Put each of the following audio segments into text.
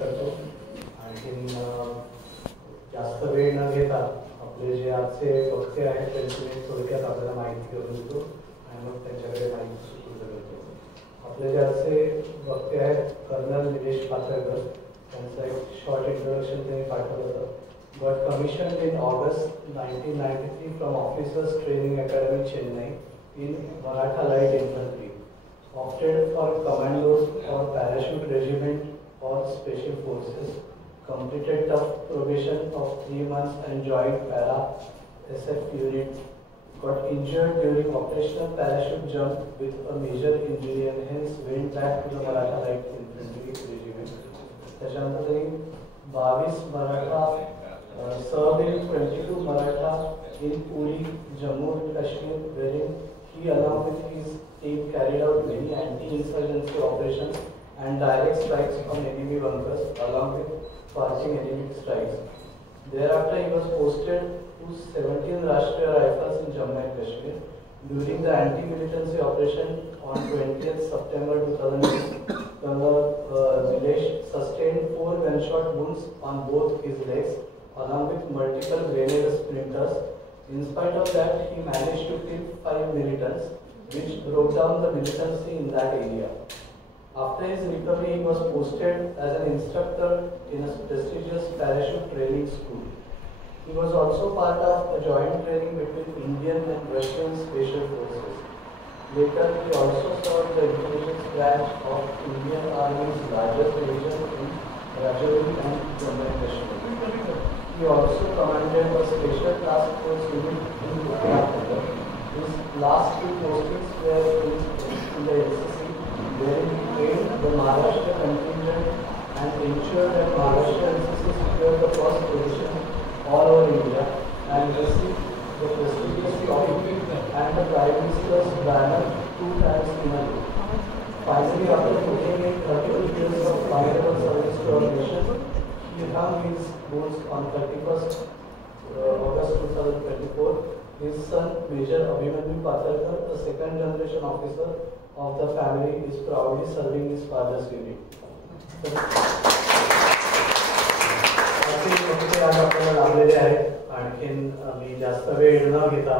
करतो. आणखीन जास्त वेळ न घेता आपले जे आजचे वक्ते आहेत त्यांची मी थोडक्यात आपल्याला माहिती घेऊन देतो आणि मग त्यांच्याकडे माहिती सुरू करतो. आपले जे आजचे वक्ते आहेत कर्नल निलेश पाथरकर, त्यांचं एक शॉर्ट इंट्रोडक्शन त्यांनी पाठवलं होतं. Got commissioned in August 1993 from Officers Training Academy, Chennai in Maratha Light Infantry. Opted for Commandos or Parachute Regiment or Special Forces. Completed tough probation of 3 months and joined Para SF unit. Got injured during operational parachute jump with a major injury and hence went back to the Maratha Light Infantry Regiment. त्याच्यानंतर त्यांनी 22 Maratha served in 22 Maratha in Uri, Jammu and Kashmir, wherein he along with his team carried out many anti-insurgency operations and direct strikes on enemy bunkers along with parching enemy strikes. Thereafter he was posted to 17 Rashtriya Rifles in Jammu and Kashmir. During the anti-militancy operation on 20th September 2008, Colonel Nilesh sustained 4 gunshot wounds on both his legs along with multiple grenade splinters. In spite of that, he managed to kill 5 militants, which broke down the militancy in that area. After his recovery, he was posted as an instructor in a prestigious parachute training school. He was also part of a joint training between Indian and Russian special forces. Later, he also served the intelligence branch of Indian Army's largest division in Rajouri and Jammu and Kashmir. He also commanded a special task force unit in Uttarakhand. His last 2 postings were in the NCC, where he trained the Maharashtra contingent and ensured that Maharashtra NCC secured the first position all over India and received the prestigious trophy and the Prime Minister's banner 2 times in a row. Finally, after putting in 32 years of honorable service to our nation, he hung his boots on 31st August 2024. His son, Major Abhimanyu Pathakar, the second generation officer of the family, is proudly serving his father's unit. आज आपल्याला लावलेले आहेत. आणखीन मी जास्त वेळ न घेता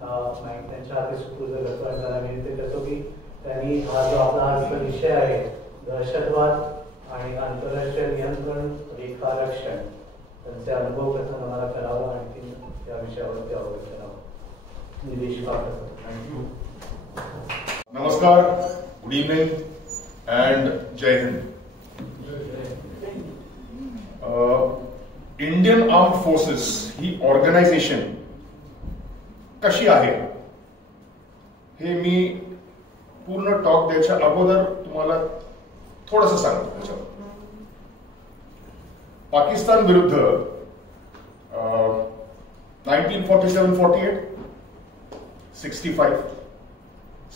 त्यांच्या हाती सुपूर्द करतो आणि त्यांना विनंती करतो की त्यांनी हा जो आपला आजचा विषय आहे दहशतवाद आणि आंतरराष्ट्रीय नियंत्रण रेखा रक्षण त्यांचे अनुभव कथन आम्हाला करावं आणि त्या विषयावरती अवगत करावं. निलेश पाठक. नमस्कार, गुड इव्हनिंग अँड जय हिंद. इंडियन आर्म्ड फोर्सेस ही ऑर्गनायझेशन कशी आहे हे मी पूर्ण टॉक द्यायच्या अगोदर तुम्हाला थोडंसं सांगतो. त्याच्यावर पाकिस्तान विरुद्ध 1947-48, 65,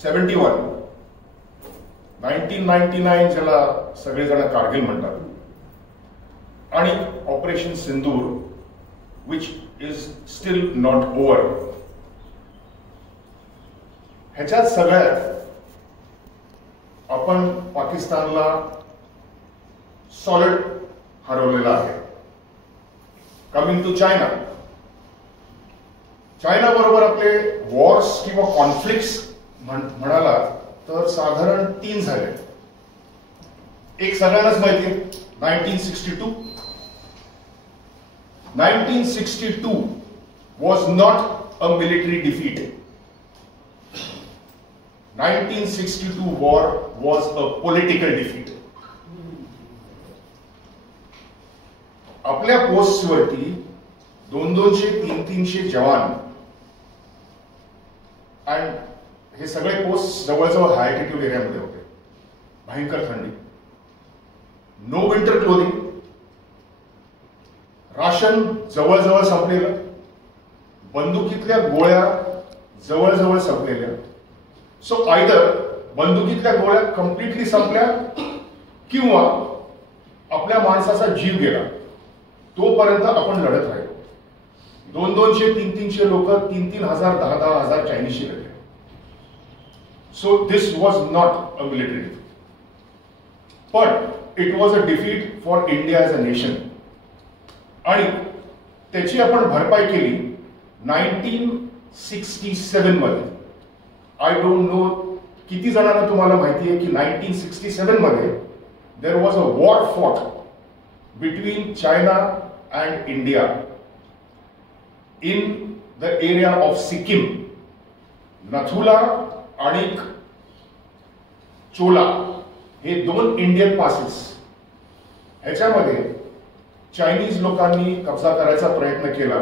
71, 1999 ज्याला सगळेजण कारगिल म्हणतात, आणि operation Sindur which is still not over. ह्याच्यात सगळ्यात आपण पाकिस्तानला सॉलिड हरवलेला आहे. कमिंग टू चायना, चायना बरोबर आपले वॉर्स किंवा कॉन्फ्लिक्ट्स म्हणाला तर साधारण 3 झाले. एक सगळ्यांनाच माहिती आहे, 1962. 1962 was not a military defeat. 1962 war was a political defeat. आपल्या पोस्टवरती 200, 300 जवान, आणि हे सगळे पोस्ट जवळजवळ हाय अल्टिट्यूड एरियामध्ये होते. भयंकर थंडी, नो विंटर क्लोथिंग, राशन जवळजवळ संपलेलं, बंदुकीतल्या गोळ्या जवळजवळ संपलेल्या. सो आयदर बंदुकीतल्या गोळ्या कम्प्लिटली संपल्या किंवा आपल्या माणसाचा जीव गेला, तोपर्यंत आपण लढत राहिलो. 200, 300 लोक, 3,000, 10,000 चायनीजशी लढले. So this was not a military. पण it was a defeat for India as a nation. आणि त्याची आपण भरपाई केली 1967 मध्ये. आय डोंट नो किती जणांना तुम्हाला माहिती आहे की 1967 मध्ये there was a war fought between China and India in the area of Sikkim. Nathula आणि चोला हे 2 इंडियन पासेस, ह्याच्यामध्ये चायनीज लोकांनी कब्जा करायचा प्रयत्न केला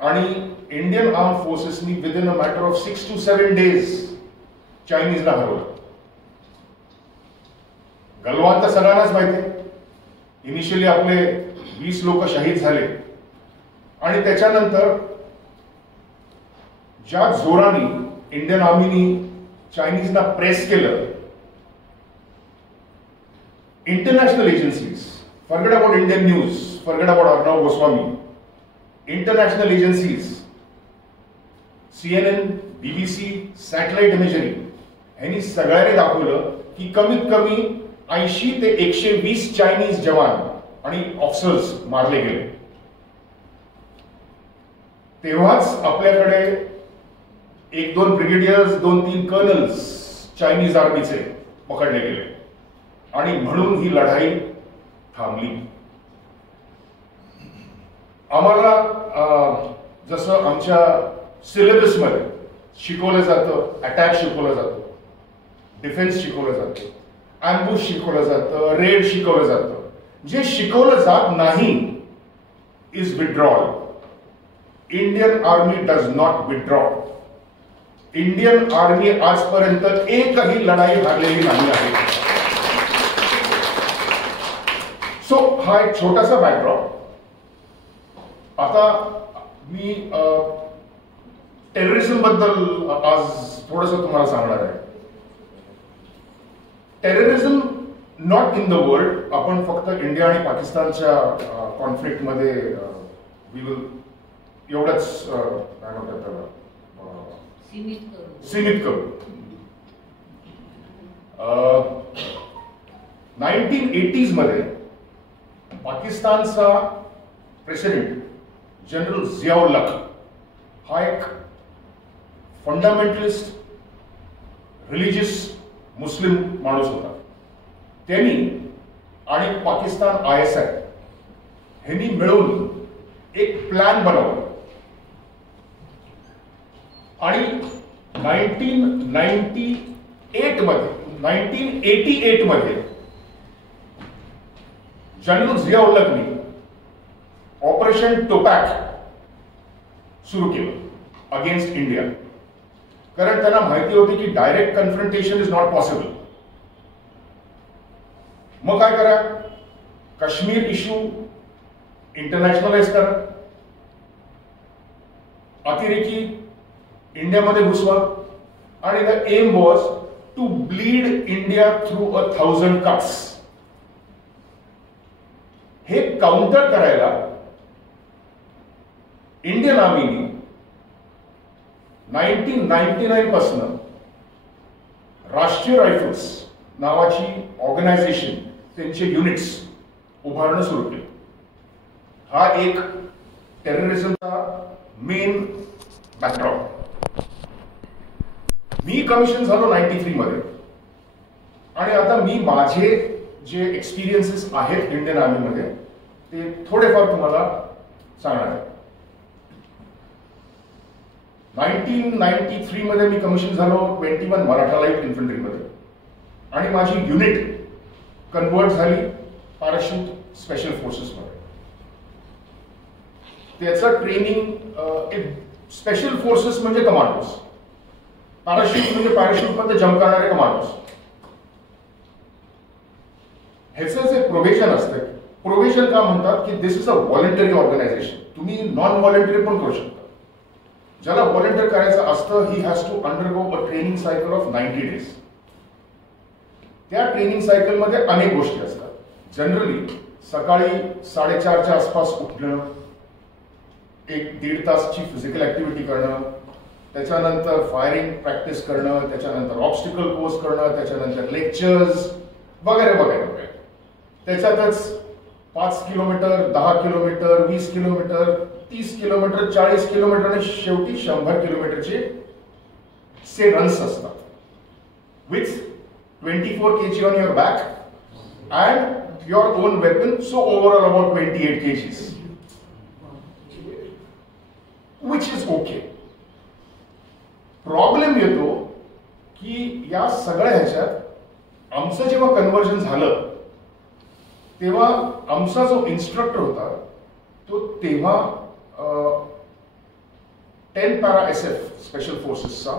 आणि इंडियन आर्म फोर्सेसनी within a matter of 6 to 7 days चायनीजला हरवलं. गलवान तर सगळ्यांनाच माहिती आहे. इनिशियली आपले 20 लोक शहीद झाले आणि त्याच्यानंतर ज्या जोराने इंडियन आर्मीनी चायनीजना प्रेस केलं, international agencies, forget about Indian news, forget about Arnav Goswami, international agencies, CNN, BBC, satellite imagery यांनी सगळ्यांनी दाखवलं की कमीत कमी 80 ते 120 चायनीज जवान आणि ऑफिसर्स मारले गेले. तेव्हाच आपल्याकडे 1-2 ब्रिगेडियर्स, 2-3 कर्नल्स चायनीज आर्मीचे पकडले गेले आणि म्हणून ही लढाई थांबली. आम्हाला जसं आमच्या सिलेबसमध्ये शिकवलं जातं, अटॅक शिकवलं जातं, डिफेन्स शिकवलं जातं, अँबुश शिकवलं जातं, रेड शिकवलं जातं. जे शिकवलं जात नाही is withdrawal. Indian army does not withdraw. Indian army आजपर्यंत एकही लढाई हारलेली नाही आहे. सो हा एक छोटासा बॅकड्रॉप. आता मी टेररिझम बद्दल आज थोडंसं तुम्हाला सांगणार आहे. Terrorism not in the world. आपण फक्त इंडिया आणि पाकिस्तानच्या कॉन्फ्लिक्टमध्ये वी विल एवढंच काय म्हणतात त्याला सीमित करू. 1980s मध्ये पाकिस्तानचा प्रेसिडेंट जनरल जियाउल हक हा एक फंडामेंटलिस्ट रिलिजियस मुस्लिम माणूस होता. त्यांनी आणि पाकिस्तान ISI ह्यांनी मिळून एक प्लॅन बनवला आणि 1988 मध्ये जनरल जियाउल हकनी ऑपरेशन टोपॅक सुरू केलं अगेन्स्ट इंडिया. कारण त्यांना माहिती होती की direct confrontation is not possible. मग काय करा, काश्मीर इश्यू इंटरनॅशनलाइज करा, अतिरेकी इंडियामध्ये घुसवा आणि the aim was to bleed India through 1000 cuts. हे काउंटर करायला इंडियन आर्मीनी 1999 पासून राष्ट्रीय रायफल्स नावाची ऑर्गनायझेशन, त्यांचे युनिट्स उभारणं सुरू केलं. हा एक टेररिझमचा मेन बॅकड्रॉप. मी कमिशन झालो 93 मध्ये आणि आता मी माझे जे एक्सपिरियन्सेस आहेत इंडियन आर्मीमध्ये ते थोडेफार तुम्हाला सांगणार आहे. 1993 मध्ये मी कमिशन झालो 21 मराठा लाईट इन्फंट्रीमध्ये आणि माझी युनिट कन्वर्ट झाली पॅराशूट स्पेशल फोर्सेसमध्ये. त्याचं ट्रेनिंग स्पेशल फोर्सेस म्हणजे कमांडोज, पॅराशूट म्हणजे पॅराशूट मध्ये जम्प करणारे कमांडोज. ह्याचं जे प्रोव्हिजन असते, प्रोव्हिजन का म्हणतात की this is a voluntary organisation. तुम्ही नॉन व्हॉलंटरी पण करू शकता. ज्याला व्हॉलंटियर करायचं असतं he has to undergo a training cycle of 90 days. त्या ट्रेनिंग सायकलमध्ये अनेक गोष्टी असतात. जनरली सकाळी 4:30च्या आसपास उठणं, 1-1.5 तासची फिजिकल ऍक्टिव्हिटी करणं, त्याच्यानंतर फायरिंग प्रॅक्टिस करणं, त्याच्यानंतर ऑब्स्टिकल कोर्स करणं, त्याच्यानंतर लेक्चर्स वगैरे वगैरे वगैरे. त्याच्यातच 5 kilometre, 10 kilometre, 20 kilometre, 30 kilometre, 40 kilometre आणि शेवटी 100 किलोमीटरचे से रन्स असतात with 24 kg on your back and your on weapon, so overall about 28 kgs, which is okay. Problem येतो की या सगळ्या ह्याच्यात आमचं जेव्हा कन्व्हर्जन झालं तेव्हा आमचा जो इन्स्ट्रक्टर होता तो तेव्हा 10 पॅरा SF स्पेशल फोर्सेसचा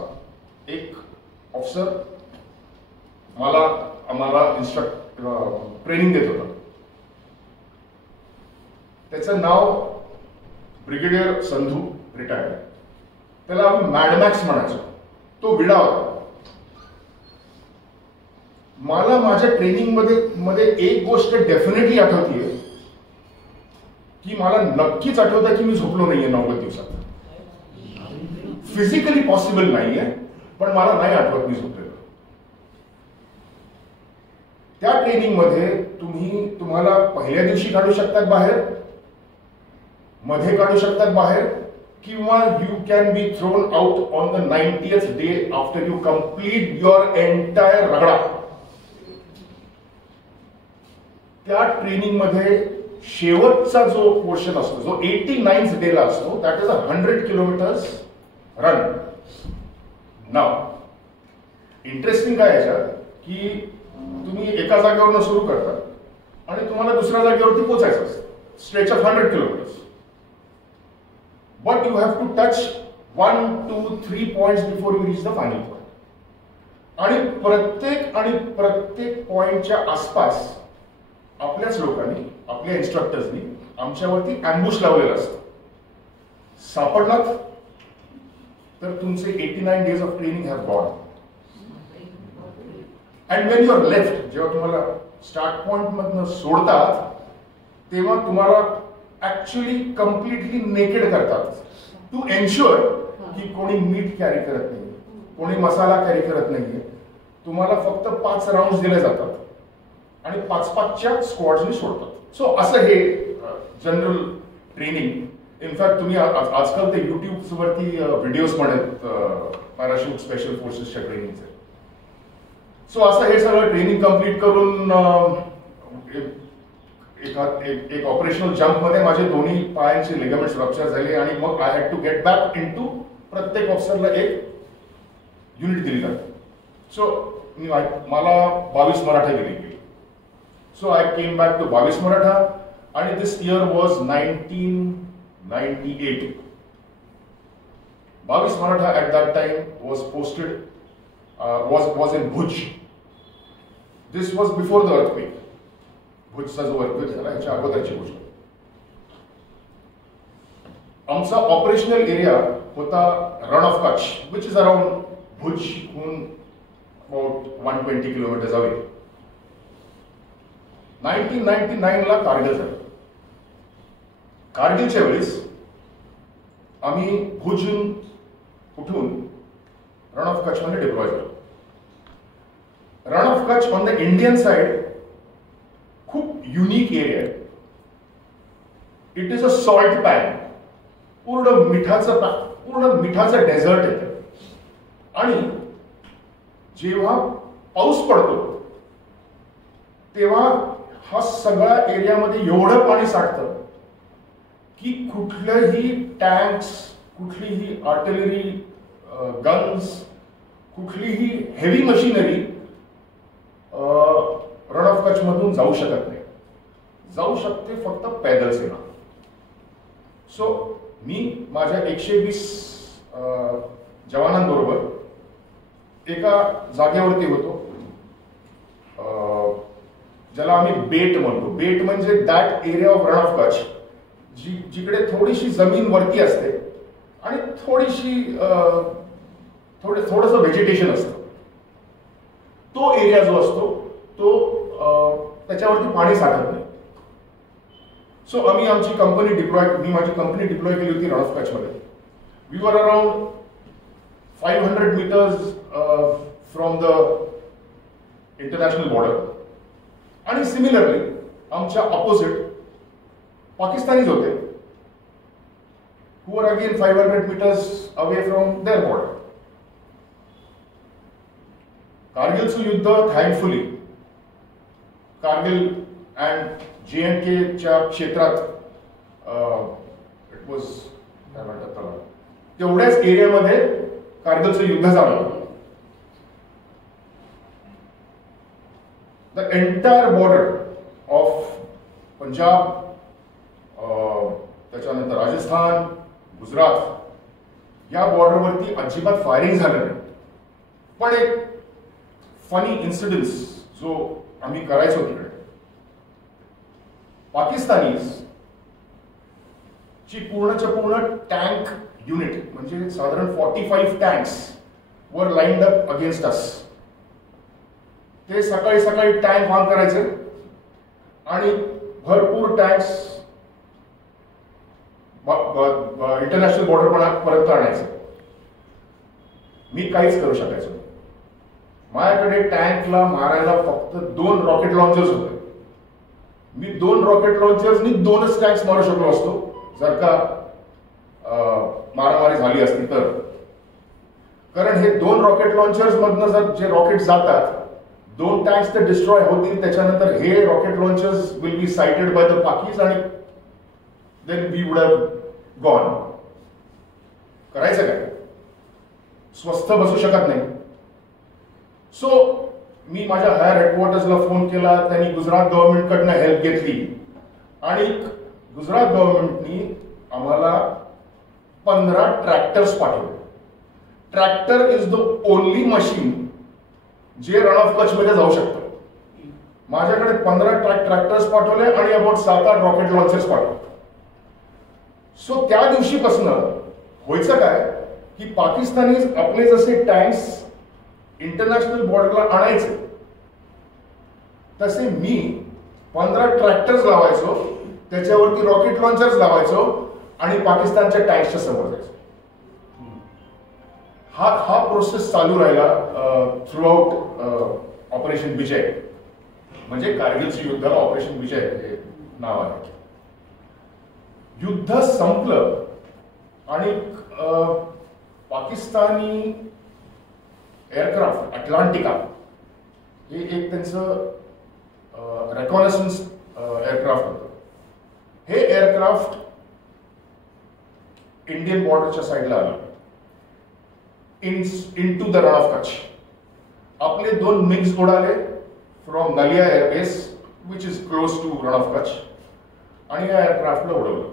एक ऑफिसर आम्हाला ट्रेनिंग देत होता. त्याचं नाव ब्रिगेडियर संधू, रिटायर्ड. त्याला आम्ही मॅडमॅक्स म्हणायचो. तो विडा होता. मला माझ्या ट्रेनिंग मध्ये एक गोष्ट डेफिनेटली आठवतीये की मला नक्कीच आठवतं की मी झोपलो नाहीये 90 दिवसात. फिजिकली पॉसिबल नाहीये, पण मला नाही आठवत मी झोपलेलो. त्या ट्रेनिंग मध्ये तुम्हाला पहिल्या दिवशी काढू शकतात बाहेर, मध्ये काढू शकतात बाहेर, किंवा you can be thrown out on the 90th day after you complete your entire ragda. त्या ट्रेनिंग मध्ये शेवटचा जो पोर्शन असतो, जो 89th डेला असतो, that is 100 kilometres run. Now interesting काय याच्यात की तुम्ही एका जागेवरून सुरू करता आणि तुम्हाला दुसऱ्या जागेवरती पोहोचायचं असतं, stretch of 100 kilometres. But you have to touch 1, 2, 3 points before you reach the final point. आणि प्रत्येक पॉइंटच्या आसपास आपल्याच लोकांनी, आपल्या इन्स्ट्रक्टर्सनी आमच्यावरती अँबुश लावलेलं असतं. सापडलात तर तुमचे 89 days of training have gone. And when you are left, जेव्हा तुम्हाला स्टार्ट पॉइंट मधनं सोडतात तेव्हा तुम्हाला ऍक्च्युअली कम्प्लिटली नेकेड करतात टू एन्श्युअर की कोणी मीठ कॅरी करत नाही, कोणी मसाला कॅरी करत नाहीये. तुम्हाला फक्त 5 राऊंड दिले जातात आणि 5-5च्या स्क्वॉड्सनी सोडतात. सो असं हे जनरल ट्रेनिंग. इनफॅक्ट तुम्ही आजकाल ते युट्यूब वरती व्हिडिओज पण आहेत पॅराशूट स्पेशल फोर्सेसच्या ट्रेनिंगचे. सो असं हे सगळं ट्रेनिंग कम्प्लीट करून एक ऑपरेशनल जम्प मध्ये माझे दोन्ही पायांचे लिगामेंट्स रप्चर झाले आणि मग I had to get back in to, प्रत्येक ऑफिसरला एक युनिट दिली जाते. सो मला 22 मराठा दिली गेली. So I came back to 22 Maratha आणि this year was 1998. 22 Maratha at that time was posted, was in Bhuj. This was before the earthquake. भुजचा जो earthquake झाला याच्या अगोदरची गोष्ट. आमचा ऑपरेशनल एरिया होता Rann of Kutch, which is around भुजहून अबाउट 120 किलोमीटर अवे. 1999 ला कारगिल झालं. कारगिलच्या वेळेस आम्ही भुजहून उठून रण ऑफ कच्छ मध्ये डिप्लॉय झालो. Rann of Kutch on the Indian side खूप युनिक एरिया आहे. It is a salt pan. पूर्ण मिठाचं डेझर्ट येतं. आणि जेव्हा पाऊस पडतो तेव्हा हा सगळ्या एरियामध्ये एवढं पाणी साठतं की कुठल्याही टँक्स, कुठलीही आर्टिलरी गन्स, कुठलीही heavy machinery Rann of Kutch मधून जाऊ शकत नाही. जाऊ शकते फक्त पैदल सेना. सो मी माझ्या 120 जवानांबरोबर एका जागेवरती होतो, ज्याला आम्ही बेट म्हणतो. बेट म्हणजे that area of Rann of Kutch जिकडे थोडीशी जमीन वरती असते आणि थोडंसं व्हेजिटेशन असतं. तो एरिया जो असतो तो त्याच्यावरती पाणी साठत नाही. सो आम्ही मी माझी कंपनी डिप्लॉय केली होती रण ऑफ कच्छ मध्ये. We were around 500 meters from the international border. आणि सिमिलरली आमच्या ऑपोजिट पाकिस्तानीच होते, who were again 500 meters away from their border. कारगिलचं युद्ध थँकफुली कारगिल अँड JNK च्या क्षेत्रात इट वॉज काय म्हणतात त्याला, तेवढ्याच एरियामध्ये कारगिलचं युद्ध झालं. The entire border of Punjab, त्याच्यानंतर राजस्थान, गुजरात या बॉर्डरवरती अजिबात फायरिंग झालं नाही. पण एक फनी इन्सिडेंस जो आम्ही करायचो तिकडे, पाकिस्तानीज ची पूर्णच्या पूर्ण टँक युनिट म्हणजे साधारण 45 टँक्स वर लाईन्ड अप अगेन्स्ट अस. ते सकाळी सकाळी टँक ऑन करायचे आणि भरपूर टँक्स इंटरनॅशनल बॉर्डर पर्यंत आणायचं. मी काहीच करू शकायचो. माझ्याकडे टँकला मारायला फक्त 2 रॉकेट लॉन्चर्स होते. मी 2 रॉकेट लॉन्चर्सनी 2च टँक्स मारू शकलो असतो जर का मारामारी झाली असती तर. कारण हे 2 रॉकेट लॉन्चर्स मधनं जर जे रॉकेट जातात, 2 टँक्स तर डिस्ट्रॉय होतील. त्याच्यानंतर हे rocket launchers will be sighted by the पाकिस आणि then we would have gone. करायचं काय, स्वस्थ बसू शकत नाही. सो मी माझ्या हायर हेडक्वार्टर्सला फोन केला. त्यांनी गुजरात गव्हर्नमेंटकडनं हेल्प घेतली आणि गुजरात गव्हर्नमेंटनी आम्हाला 15 ट्रॅक्टर्स पाठवले. Tractor is the only machine जे रण ऑफ कच्छ मध्ये जाऊ शकतं. माझ्याकडे 15 ट्रॅक्टर्स पाठवले आणि अबाउट 7-8 रॉकेट लॉन्चर्स पाठवले. सो त्या दिवशीपासून व्हायचं काय की पाकिस्तानी आपले जसे टँक्स इंटरनॅशनल बॉर्डरला आणायचे, तसे मी 15 ट्रॅक्टर्स लावायचो, त्याच्यावरती रॉकेट लॉन्चर्स लावायचो आणि पाकिस्तानच्या टँक्सच्या समोर जायचो. हा प्रोसेस चालू राहिला थ्रूआउट ऑपरेशन विजय. म्हणजे कारगिलच्या युद्धाला ऑपरेशन विजय हे नाव आहे. युद्ध संपलं आणि पाकिस्तानी एअरक्राफ्ट अटलांटिका हे एक त्यांचं रेकॉनेसन्स एअरक्राफ्ट होतं. हे एअरक्राफ्ट इंडियन बॉर्डरच्या साईडला आलं in to the Rann of Kutch. आपले 2 मिग्स उडाले from Naliya airbase which is close to Rann of Kutch आणि या एअरक्राफ्टला उडवलं.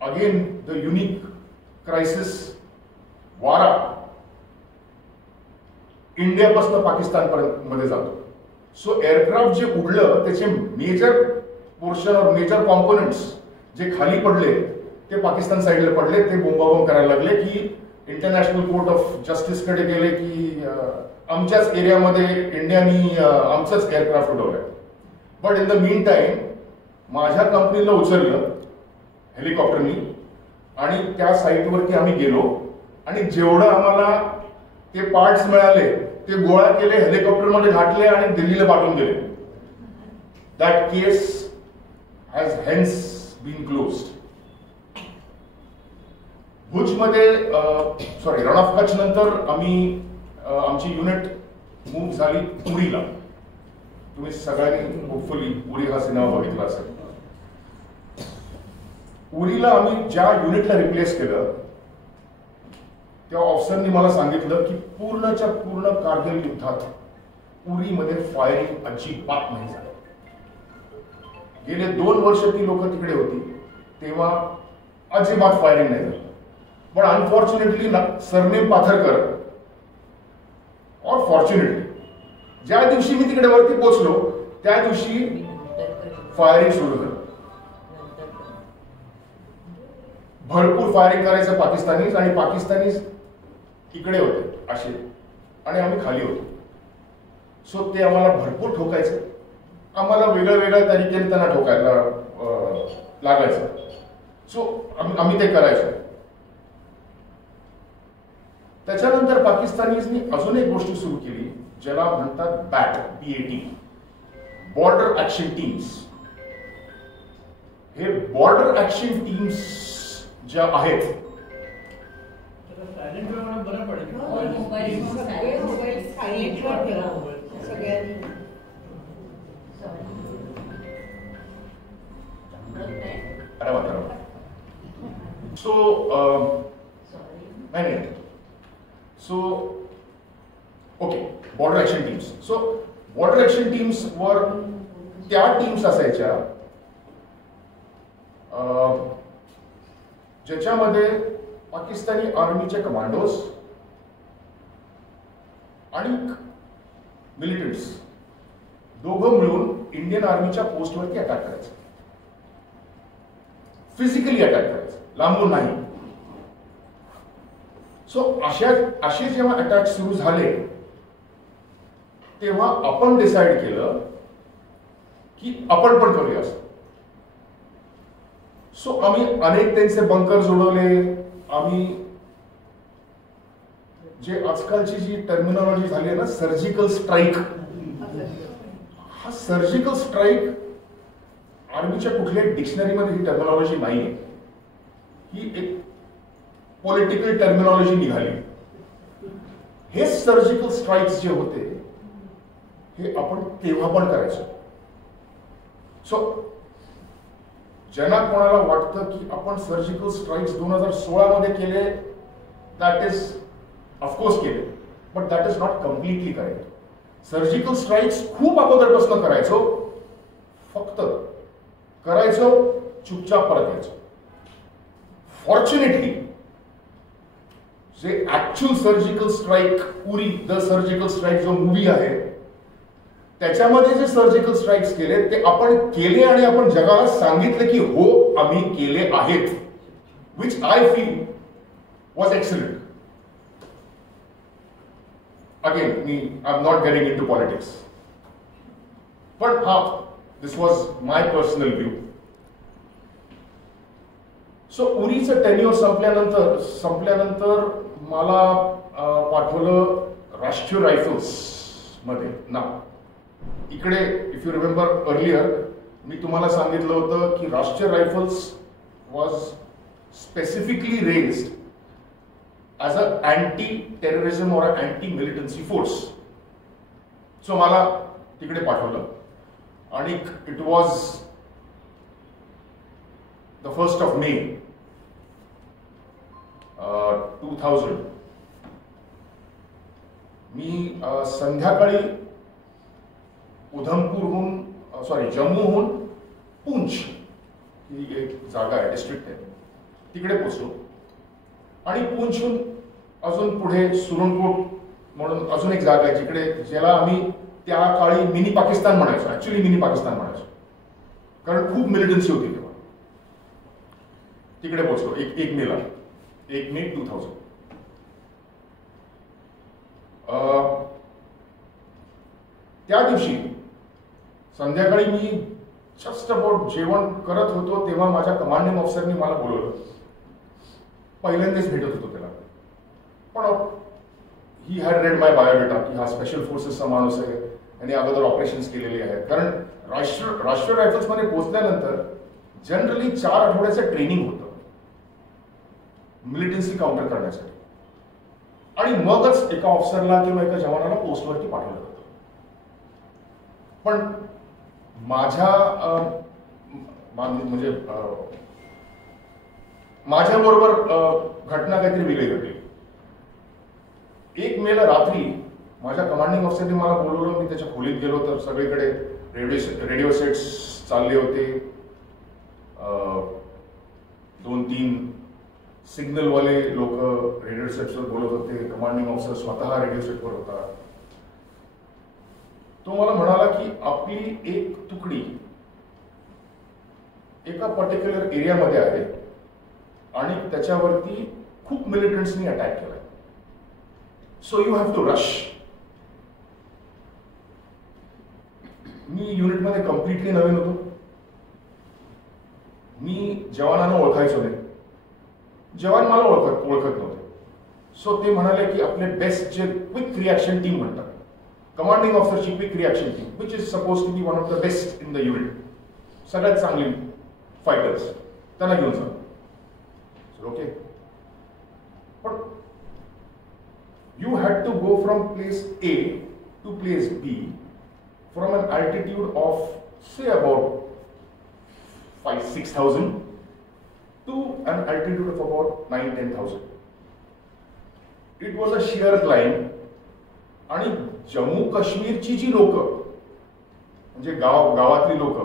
अगेन द युनिक क्रायसिस, वारा इंडियापासून पाकिस्तान पर्यंत मध्ये जातो. सो एअरक्राफ्ट जे उडलं त्याचे मेजर पोर्शन और मेजर कॉम्पोनंट्स जे खाली पडले ते पाकिस्तान साईडला पडले. ते बोंबाबोंब करायला लागले की इंटरनॅशनल कोर्ट ऑफ जस्टिस कडे गेले की आमच्याच एरियामध्ये इंडियानी आमचंच एअरक्राफ्ट उडवलंय. But in the mean time माझ्या कंपनीला उचललं हेलिकॉप्टरनी आणि त्या साईटवरती आम्ही गेलो आणि जेवढं आम्हाला ते पार्ट्स मिळाले ते गोळा केले, हेलिकॉप्टरमध्ये घातले आणि दिल्लीला पाठवून दिले. That case has hence been closed. भुजमध्ये रण ऑफ कच्छ नंतर आमची युनिट मूव्ह झाली उरीला. तुम्ही सगळ्यांनी होपफुली उरी हा सिनेमा बघितला असेल. उरीला आम्ही ज्या युनिटला रिप्लेस केलं त्या ऑफिसरनी मला सांगितलं की पूर्णच्या पूर्ण कारगिल युद्धात उरीमध्ये फायरिंग अजिबात नाही झालं. गेले 2 वर्ष ती लोक तिकडे होती तेव्हा अजिबात फायरिंग नाही झालं. पण अनफॉर्च्युनेटली सरनेम पाथरकर और फॉर्च्युनेटली ज्या दिवशी मी तिकडे वरती पोहोचलो त्या दिवशी फायरिंग सुरू झालं. भरपूर फायरिंग करायचं पाकिस्तानीज आणि पाकिस्तानीज इकडे होते असे आणि आम्ही खाली होतो. सो ते आम्हाला भरपूर ठोकायचं. आम्हाला वेगळ्या वेगळ्या तरीकेने त्यांना ठोकायला लागायचं. सो आम्ही ते करायचो. त्याच्यानंतर पाकिस्तानीजनी अजून एक गोष्ट सुरू केली ज्याला म्हणतात bat, BAT, border action teams. हे बॉर्डर ऍक्शन टीम्स ज्या आहेत, बरं पडेल. सो नाही, so okay, border action teams. So border action teams were त्या टीम्स असायच्या ज्याच्यामध्ये पाकिस्तानी आर्मीचे कमांडोज आणि मिलिटंट्स दोघं मिळून इंडियन आर्मीच्या पोस्टवरती अटॅक करायचं, फिजिकली अटॅक करायचं, लांबून नाही. सो असे जेव्हा अटॅक सुरू झाले तेव्हा आपण डिसाइड केलं की आपण पण करूया असं. सो आम्ही अनेक त्यांचे बंकर जोडवले. आम्ही जे आजकालची जी टर्मिनॉलॉजी झाली आहे ना, सर्जिकल स्ट्राईक, हा सर्जिकल स्ट्राईक आर्मीच्या कुठल्याही डिक्शनरीमध्ये ही टर्मिनॉलॉजी नाहीये. ही एक पॉलिटिकल टर्मिनॉलॉजी निघाली. हे सर्जिकल स्ट्राईक्स जे होते हे आपण तेव्हा पण करायचो. सो ज्यांना कोणाला वाटतं की आपण सर्जिकल स्ट्राईक्स 2016 मध्ये केले, दॅट इज ऑफकोर्स केले, but that is not completely correct. Surgical strikes खूप अगोदरपासून करायचो, फक्त करायचो, चुपचाप परत यायचो. फॉर्च्युनेटली जे actual surgical strike, Uri the surgical strike जो मूवी आहे त्याच्यामध्ये जे सर्जिकल स्ट्राईक्स केले ते आपण केले आणि आपण जगाला सांगितलं की हो आम्ही केले आहेत, which I feel was excellent. Again I am not getting into politics, पण हा this was my personal view. So उरीचं टेन्युअर संपल्यानंतर मला पाठवलं राष्ट्रीय रायफल्स मध्ये ना. इकडे इफ यू रिमेंबर अर्लियर मी तुम्हाला सांगितलं होतं की Rashtriya rifles was specifically raised as a anti terrorism और अँटी मिलिटन्सी फोर्स. सो मला तिकडे पाठवलं आणि it was the 1st of May 2000. मी संध्याकाळी जम्मूहून पूंछ ही एक जागा आहे, डिस्ट्रिक्ट आहे, तिकडे पोचलो. आणि पूंछहून अजून पुढे सुरणकोट म्हणून अजून एक जागा आहे जिकडे, ज्याला आम्ही त्या काळी मिनी पाकिस्तान म्हणायचो. ऍक्च्युअली मिनी पाकिस्तान म्हणायचो कारण खूप मिलिटन्सी होती तेव्हा. तिकडे पोचलो 1 मेला, 1 मे 2000. त्या दिवशी संध्याकाळी मी जस्ट अबाउट जेवण करत होतो तेव्हा माझ्या कमांडिंग ऑफिसरनी मला बोलवलं. पहिल्यांदाच भेटत होतो त्याला, पण he had red my biodata की हा स्पेशल फोर्सेसचा माणूस आहे आणि अगोदर ऑपरेशन्स केलेली आहेत. कारण राष्ट्रीय रायफल्समध्ये पोहोचल्यानंतर जनरली 4 आठवड्याचं ट्रेनिंग होतं मिलिटन्सी काउंटर करण्यासाठी, आणि मगच एका ऑफिसरला किंवा एका जवानाला पोस्टवरती पाठवलं जातं. पण माझ्याबरोबर घटना काहीतरी वेगळी घडली. 1 मेला रात्री माझ्या कमांडिंग ऑफिसरने मला बोलवलं. मी त्याच्या खोलीत गेलो तर सगळीकडे रेडिओ सेट्स चालले होते. 2-3 सिग्नलवाले लोक रेडिओ सेट्सवर बोलत होते. कमांडिंग ऑफिसर स्वतः रेडिओ सेटवर होता. तो मला म्हणाला की आपली एक तुकडी एका पर्टिक्युलर एरियामध्ये आहे आणि त्याच्यावरती खूप मिलिटंट्सनी अटॅक केलाय. So you have to rush. मी युनिटमध्ये कम्प्लिटली नवीन होतो. मी जवानांना ओळखायचो नाही. जवान मला ओळखत नव्हते. सो ते म्हणाले की आपले बेस्ट जे क्विक रिॲक्शन टीम म्हणतात, कमांडिंग ऑफिसरची quick reaction team, which is suppose to be one of the best in the unit, सगळ्यात चांगली फायटर्स, त्यांना घेऊन जा. ओके, पण you had to go from place A to place B from an altitude of say about 5,000-6,000 to an altitude of about 9,000-10,000. It was a sheer climb. आणि जम्मू काश्मीरची जी लोक म्हणजे गावातली लोक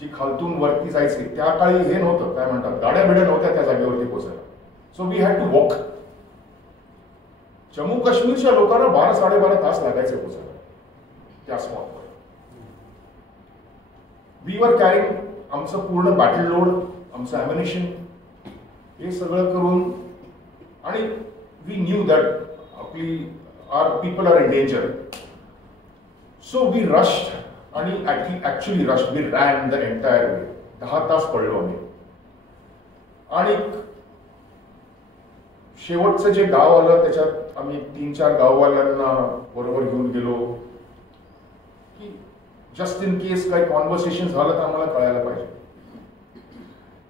जी खालतून वरती जायचे, त्या काळी हे नव्हतं, काय म्हणतात, गाड्या बिड्या नव्हत्या त्या जागेवरती पोहोचायला. So we had to walk. Jammu काश्मीरच्या लोकांना 12-12.5 तास लागायचे पोहोचायला त्या स्पॉटवर. वी वर कॅरिंग आमचं पूर्ण बॅटल लोड, आमचं ॲम्युनिशन, हे सगळं करून, आणि वी न्यू दॅट आपली our people are in danger. So we rushed, आणि actually rushed, we ran the entire way. 10 तास पडलो आम्ही. आणि शेवटचं जे गाव आलं त्याच्यात आम्ही 3-4 गाववाल्यांना बरोबर घेऊन गेलो की जस्ट इन केस काही कॉन्व्हर्सेशन झालं तर आम्हाला कळायला पाहिजे.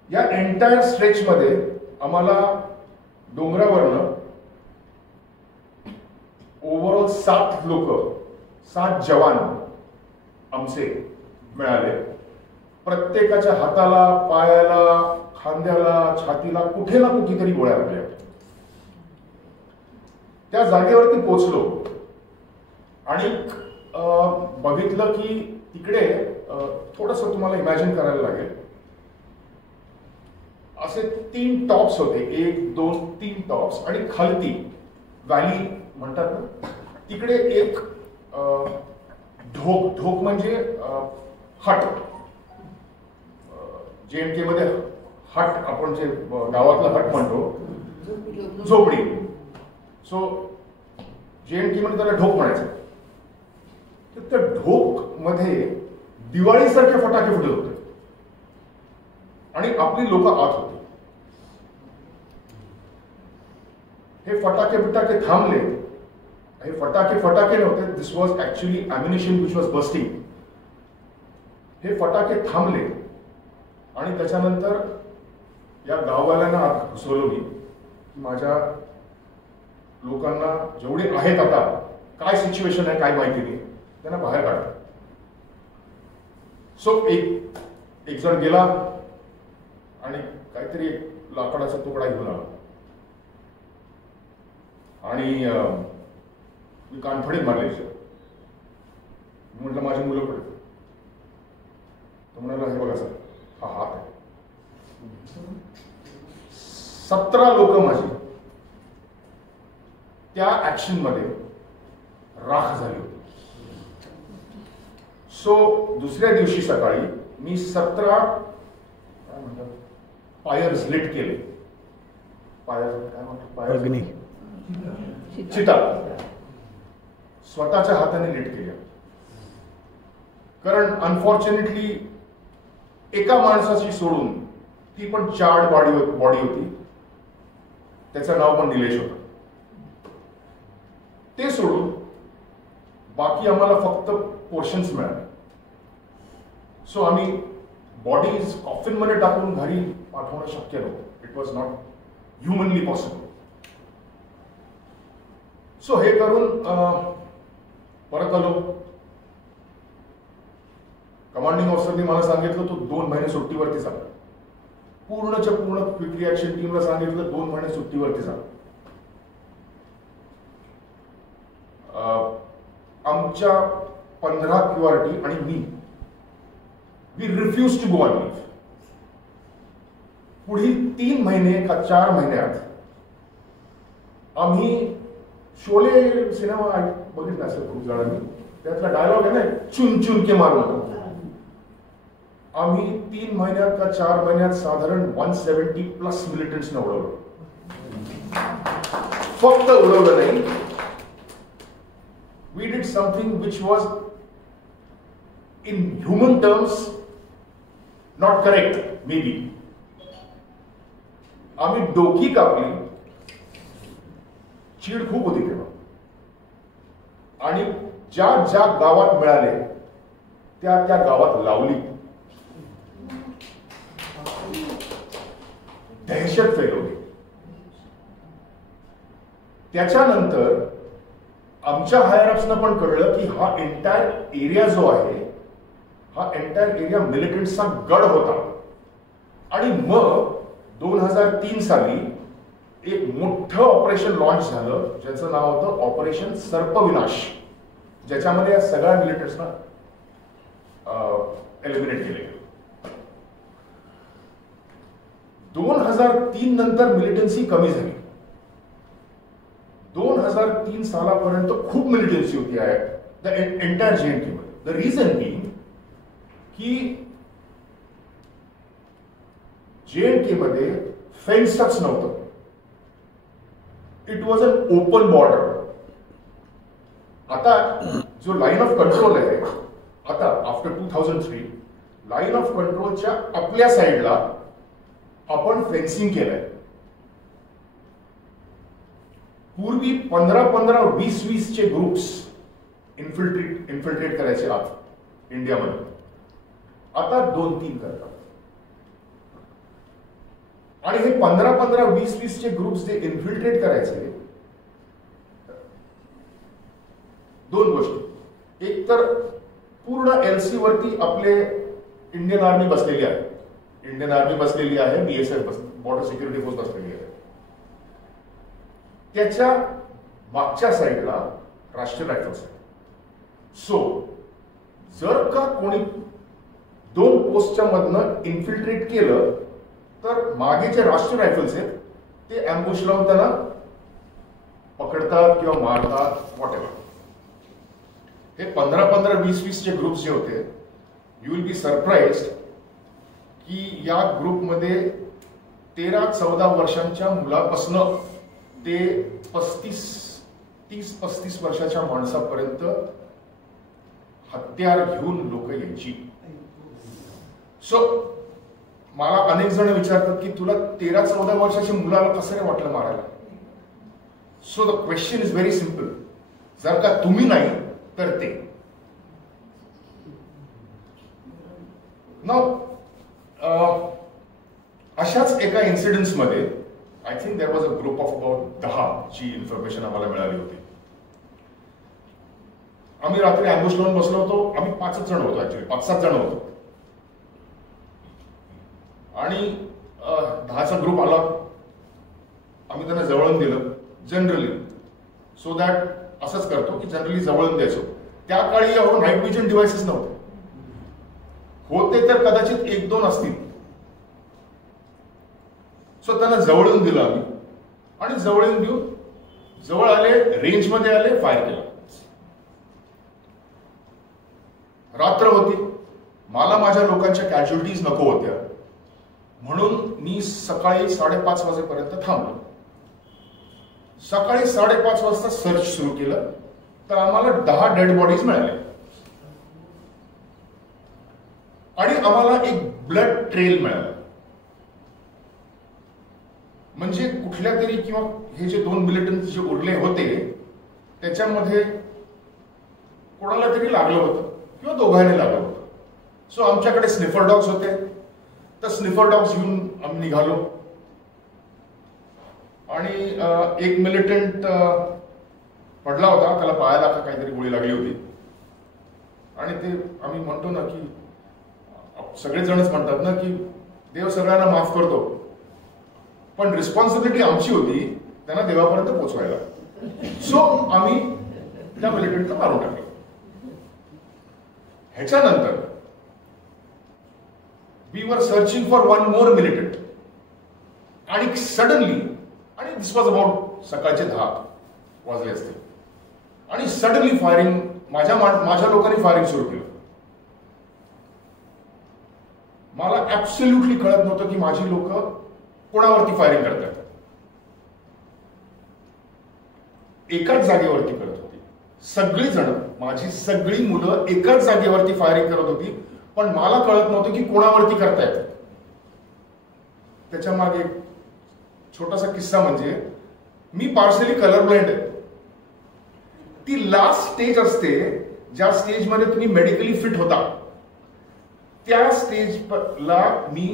या एंटायर स्ट्रेच मध्ये आम्हाला डोंगरावरनं ओव्हरऑल 7 लोक, 7 जवान आमचे मिळाले. प्रत्येकाच्या हाताला, पायाला, खांद्याला, छातीला कुठे ना कुठेतरी गोळ्या लागल्या. त्या जागेवरती पोचलो आणि बघितलं की तिकडे थोडंसं तुम्हाला इमॅजिन करायला लागेल, असे 3 टॉप्स होते, 1, 2, 3 टॉप्स, आणि खालती व्हॅली म्हणतात ना, तिकडे एक ढोक म्हणजे हट, JNK मध्ये हट, आपण जे गावातलं हट म्हणतो, झोपडी. सो JNK मध्ये त्याला ढोक म्हणायचं. तर त्या ढोक मध्ये दिवाळीसारखे फटाके फुटत होते आणि आपली लोक आत होती. हे फटाके थांबले. हे फटाके नव्हते, this was actually ammunition which was bursting. हे फटाके थांबले आणि त्याच्यानंतर या गाववाल्यांना आत घुसवलं मी. माझ्या लोकांना जेवढे आहेत आता, काय सिच्युएशन आहे काय माहिती नाही, त्यांना बाहेर काढलं. सो एक जण गेला आणि काहीतरी लाकडाचा तुकडा घेऊन आला आणि मी कानफडीत मारले. म्हटलं माझी मुलं पडत. तो म्हणाला, हे बघा सर, हा हात आहे. 17 लोक माझी त्या ऍक्शन मध्ये राख झाली होती. सो दुसऱ्या दिवशी सकाळी मी 17 काय म्हणतात फायर्स लिट केले. अग्नी, चिता स्वतःच्या हाताने लिट केल्या. कारण अनफॉर्च्युनेटली एका माणसाची सोडून, ती पण चार्ड बॉडी होती, त्याचं नाव पण निलेश होतं, ते सोडून बाकी आम्हाला फक्त पोर्शन्स मिळाले. सो आम्ही बॉडीज कॉफिन मध्ये टाकून घरी पाठवणं शक्य नव्हतं. It was not humanly possible. So हे करून परत आलो. कमांडिंग ऑफिसरने मला सांगितलं तू 2 महिने सुट्टीवरती जा. पूर्णच्या पूर्ण क्विक रिॲक्शन टीमला सांगितलं 2 महिने सुट्टीवरती जा. आमच्या 15 QRT आणि मी, we refuse to go on leave. पुढील 3 महिने का 4 महिन्यात आम्ही शोले सिनेमा बघितला असेल खूप जणांनी, त्यातला डायलॉग आहे ना, चुन चुन के मारो. आम्ही 3 महिन्यात का 4 महिन्यात साधारण 170+ मिलिटंट्सना उडवलं. फक्त उडवलं नाही, we did something which was in human terms not correct, maybe. आम्ही डोकी कापली. चीड खूप होती तेव्हा, आणि ज्या गावात मिळाले त्या गावात लावली. दहशत फैलवली. त्याच्यानंतर आमच्या हायर अप्सना पण कळलं की हा एंटायर एरिया जो आहे, हा एंटायर एरिया मिलिटंट्सचा गड होता. आणि मग 2003 साली एक मोठं ऑपरेशन लॉन्च झालं, ज्याचं नाव होतं ऑपरेशन सर्पविनाश, ज्याच्यामध्ये या सगळ्या मिलिटंट्सना एलिमिनेट केले गेले. 2003 नंतर मिलिटन्सी कमी झाली. 2003 सालापर्यंत खूप मिलिटन्सी होती आहे द एंटायर JNK मध्ये. द रिझन बिंग की JNK मध्ये फेन्सच नव्हतं. It was an open border. आता जो लाईन ऑफ कंट्रोल आहे, आता आफ्टर 2003 लाईन ऑफ कंट्रोलच्या आपल्या साईडला आपण फेन्सिंग केलंय. पूर्वी 15-20 चे ग्रुप्स इन्फिल्ट्रेट करायचे आत इंडियामध्ये. आता 2-3 करतात. आणि हे 15-20 चे ग्रुप्स जे इन्फिल्ट्रेट करायचे, दोन गोष्टी. एक तर पूर्ण LC वरती आपले इंडियन आर्मी बसलेली आहे, BSF बॉर्डर सिक्युरिटी फोर्स बसलेली आहे. त्याच्या मागच्या साईडला राष्ट्रीय रायफल्स आहे. सो जर का कोणी 2 पोस्टच्या मधनं इन्फिल्ट्रेट केलं तर मागे जे राष्ट्रीय रायफल्स आहेत ते अँबुश लावून त्यांना पकडतात किंवा मारतात, व्हॉटएव्हर. हे 15-20 चे ग्रुप्स जे होते, यू विल बी सरप्राइज्ड की या ग्रुपमध्ये 13-14 वर्षांच्या मुलापासनं ते 30-35 वर्षाच्या माणसापर्यंत हत्यार घेऊन लोक यायची. सो मला अनेक जण विचारतात की तुला 13-14 वर्षाच्या मुलाला कसं नाही वाटलं मारायला. So the question is very simple. जर का तुम्ही नाही तर ते. नाउ अशाच एका इन्सिडेंट्स मध्ये I think there was a group of about 10 ची इन्फॉर्मेशन आम्हाला मिळाली होती. आम्ही रात्री अँबुश लावून बसलो होतो. आम्ही 5 जण होतो, ऍक्च्युली 5-7 जण होतो. आणि 10चा ग्रुप आला. आम्ही त्यांना जवळून दिलं जनरली, सो दॅट असंच करतो की जनरली जवळून द्यायचो. त्या काळी नाईट विजन डिव्हाइसेस नव्हते. होते तर कदाचित 1-2 असतील. सो त्यांना जवळून दिलं आम्ही. आणि जवळून देऊन जवळ आले, रेंज मध्ये आले, फायर केलं. रात्र होती. मला माझ्या लोकांच्या कॅज्युअलिटीज नको होत्या, म्हणून मी सकाळी 5:30 वाजेपर्यंत थांबलो. सकाळी 5:30 वाजता सर्च सुरू केलं तर आम्हाला 10 डेड बॉडीज मिळाल्या. आणि आम्हाला एक ब्लड ट्रेल मिळाला. म्हणजे कुठल्या तरी किंवा हे जे 2 मिलिटंट जे उरले होते त्याच्यामध्ये कोणाला तरी लागलं होतं किंवा दोघांनी लागलं होतं. सो आमच्याकडे स्निफर डॉग्स होते. तर स्निफर डॉग्स घेऊन आम्ही निघालो. आणि एक मिलिटंट पडला होता, त्याला पायाला काहीतरी गोळी लागली होती. आणि ते आम्ही म्हणतो ना की सगळेजणच म्हणतात ना की देव सगळ्यांना माफ करतो, पण रिस्पॉन्सिबिलिटी आमची होती त्यांना देवापर्यंत पोहोचवायला. सो आम्ही त्या मिलिटंटला मारून टाकलं. ह्याच्यानंतर वी वर सर्चिंग फॉर 1 मोर मिलिटंट. आणि सडनली, आणि दिस वॉज अबाउट सकाळचे 10 वाजले असते, आणि सडनली फायरिंग, माझ्या लोकांनी फायरिंग सुरू केलं. मला ऍब्सोल्युटली कळत नव्हतं की माझी लोक कोणावरती फायरिंग करतात. एकाच जागेवरती करत होती सगळी जण, माझी सगळी मुलं एकाच जागेवरती फायरिंग करत होती, पण मला कळत नव्हतं की कोणावरती करतायत. त्याच्या मागे एक छोटासा किस्सा म्हणजे मी पार्शली कलर ब्लाइंड आहे. ती लास्ट स्टेज असते ज्या स्टेजमध्ये तुम्ही मेडिकली फिट होता, त्या स्टेजला मी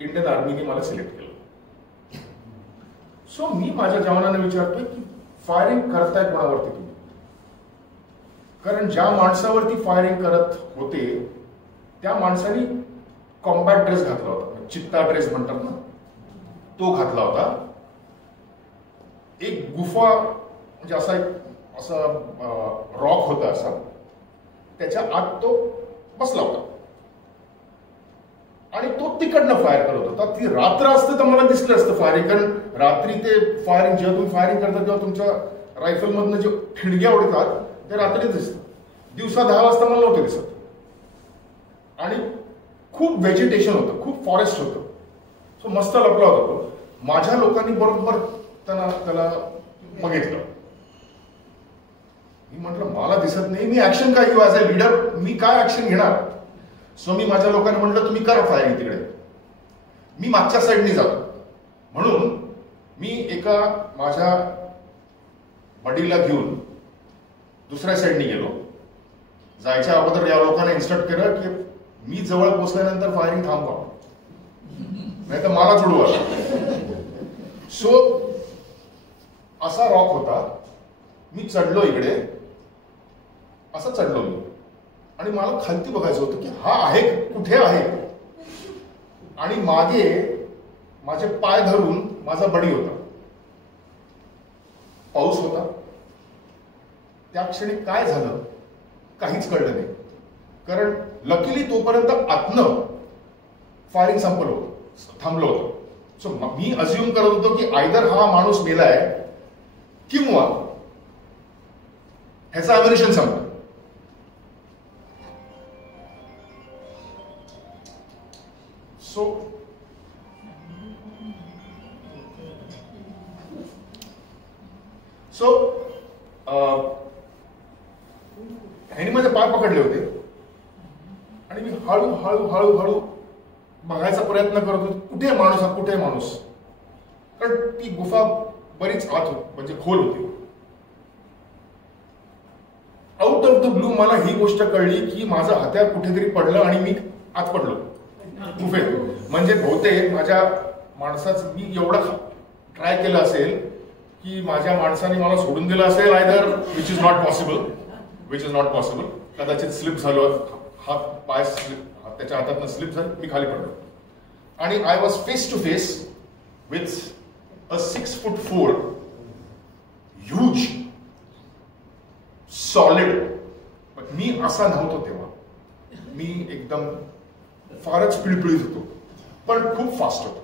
इंडियन आर्मीने मला सिलेक्ट केलं. सो मी माझ्या जवानांना विचारतोय की फायरिंग करताय कोणावरती तुम्ही? कारण ज्या माणसावरती फायरिंग करत होते त्या माणसाने कॉम्बॅट ड्रेस घातला होता, चित्ता ड्रेस म्हणतात ना, तो घातला होता. एक गुफा म्हणजे असा रॉक होता असा, त्याच्या आत तो बसला होता आणि तो तिकडनं फायर करत होता. ती रात्र असते तर मला दिसलं असतं फायरिंग, कारण रात्री ते फायरिंग, जेव्हा तुम्ही फायरिंग करता तेव्हा तुमच्या रायफलमधनं जे ठिणग्या उडतात ते रात्री दिसतात. दिवसा 10 वाजता मला नव्हतं दिसत. आणि खूप व्हेजिटेशन होतं, खूप फॉरेस्ट होतं. सो मस्त लपला होता तो. माझ्या लोकांनी बरोबर त्याला बघितलं. मी म्हटलं मला दिसत नाही, मी ऍक्शन काय घेऊ? ऍज अ लीडर मी काय ऍक्शन घेणार? सो मी माझ्या लोकांना म्हटलं तुम्ही करा फायरिंग तिकडे, मी मागच्या साईडनी जातो. म्हणून मी एका माझ्या बडीला घेऊन दुसऱ्या साईडनी गेलो. जायच्या अगोदर या लोकांना इन्स्ट्रक्ट केलं की मी जवळ पोहोचल्यानंतर फायरिंग थांबवा, नाही तर मला चढवा. सो असा रॉक होता. मी चढलो इकडे, असं चढलो मी, आणि मला खालती बघायचं होतं की हा आहे कुठे आहे. आणि मागे माझे पाय धरून माझा बडी होता. पाऊस होता. त्या क्षणी काय झालं काहीच कळलं नाही, कारण लकीली तोपर्यंत आतनं फायरिंग संपलं होतं, थांबलं होतं. सो मी अज्युम करत होतो की आयदर हा माणूस मेलाय किंवा ह्याचं अम्युनिशन संपलं. सो ह्याने माझे पाय पकडले होते आणि मी हळू बघायचा प्रयत्न करत होतो कुठे माणूस हा, कुठे माणूस. कारण ती गुफा बरीच आत होती, म्हणजे खोल होती. आउट ऑफ द ब्लू मला ही गोष्ट कळली की माझं हत्यार कुठेतरी पडलं आणि मी आत पडलो गुफेत. म्हणजे बहुतेक माझ्या माणसाचं मी एवढं ट्राय केलं असेल की माझ्या माणसाने मला सोडून दिलं असेल, either which is not possible. कदाचित स्लिप झालो, हात पाय त्याच्या हातातनं स्लिप झालं, मी खाली पडलो. आणि I was face to face with a 6'4" huge solid. मी असा नव्हतो तेव्हा. मी एकदम फारच पिळपिळीत होतो, पण खूप फास्ट होतो.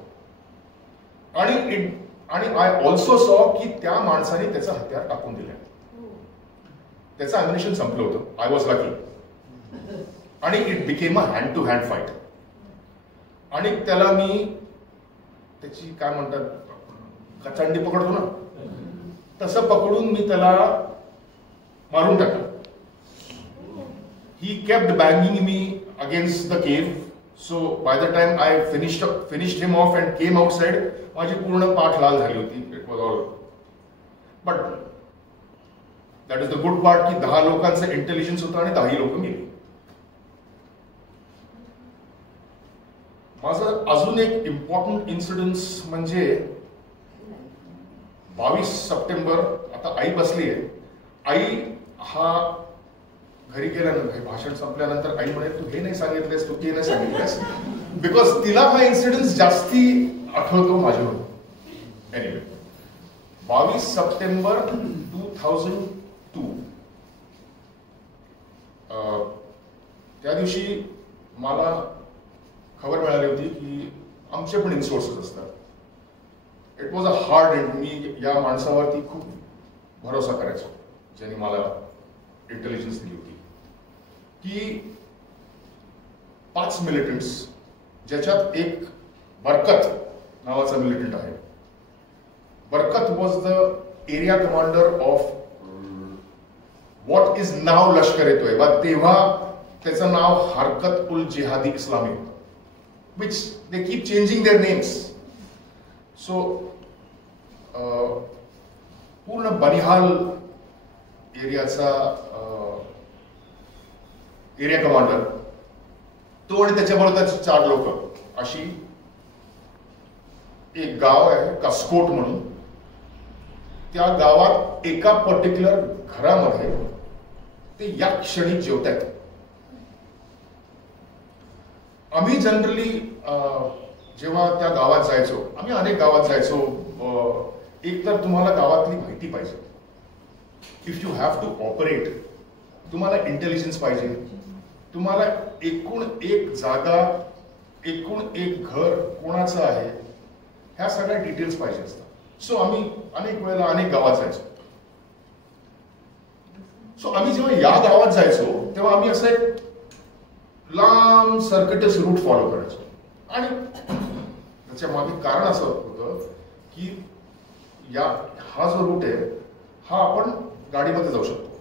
आणि आय ऑल्सो सॉ की त्या माणसाने त्याचं हत्यार टाकून दिलं. त्याचं अम्युनिशन संपलं होतं. I was lucky. आणि it became a hand to hand fight. आणि त्याला मी त्याची काय म्हणतात कचांडी पकडतो ना, तसं पकडून मी त्याला मारून टाकलं. ही केप्ट बँगिंग मी against the cave. So by the time I finished him off and came outside, माझी पूर्ण पाठ लाल झाली होती. It was all. But that is the good part की 10 लोकांचं इंटेलिजन्स होतं आणि 10 लोक गेली. माझं अजून एक इम्पॉर्टंट इन्सिडन्स म्हणजे 22 सप्टेंबर. आता आई बसली आहे. आई हा घरी गेल्यानंतर भाषण संपल्यानंतर आई म्हणे तू हे नाही सांगितलेस, तू ते नाही सांगितलेस, बिकॉज तिला हा इन्सिडेंट जास्ती आठवतो माझ्यावर. एनिवे 22 सप्टेंबर 2002 त्या दिवशी मला खबर मिळाली होती की आमचे पण इन्सोर्सेस असतात. It was a hard end. मी या माणसावरती खूप भरोसा करायचो ज्यांनी मला इंटेलिजन्स दिली होती की 5 मिलिटंट्स, ज्याच्यात एक बरकत नावाचा मिलिटंट आहे. Barkat was the area commander of what is now Lashkar-e-Taiba. तेव्हा त्याचं नाव हरकत उल जिहादी इस्लामी होतं, which they keep changing their names. So पूर्ण बनिहाल एरियाचा एरिया कमांडर तो आणि त्याच्याबरोबर 4 लोक. अशी एक गाव आहे कास्कोट म्हणून, त्या गावात एका पर्टिक्युलर घरामध्ये ते या क्षणी जेवतात. आम्ही जनरली जेव्हा त्या गावात जायचो, आम्ही अनेक गावात जायचो, एक तर तुम्हाला गावातली माहिती पाहिजे. If you have to operate, तुम्हाला इंटेलिजन्स पाहिजे, तुम्हाला एकूण एक जागा, एकूण एक घर कोणाचं आहे ह्या सगळ्या डिटेल्स पाहिजे असतात. सो आम्ही अनेक वेळेला अनेक गावात जायचो. सो आम्ही जेव्हा या गावात जायचो तेव्हा आम्ही असं एक लांब सर्किटस रूट फॉलो करायचो. आणि त्याच्या मागे कारण असं होतं की हा जो रूट आहे हा आपण गाडीमध्ये जाऊ शकतो,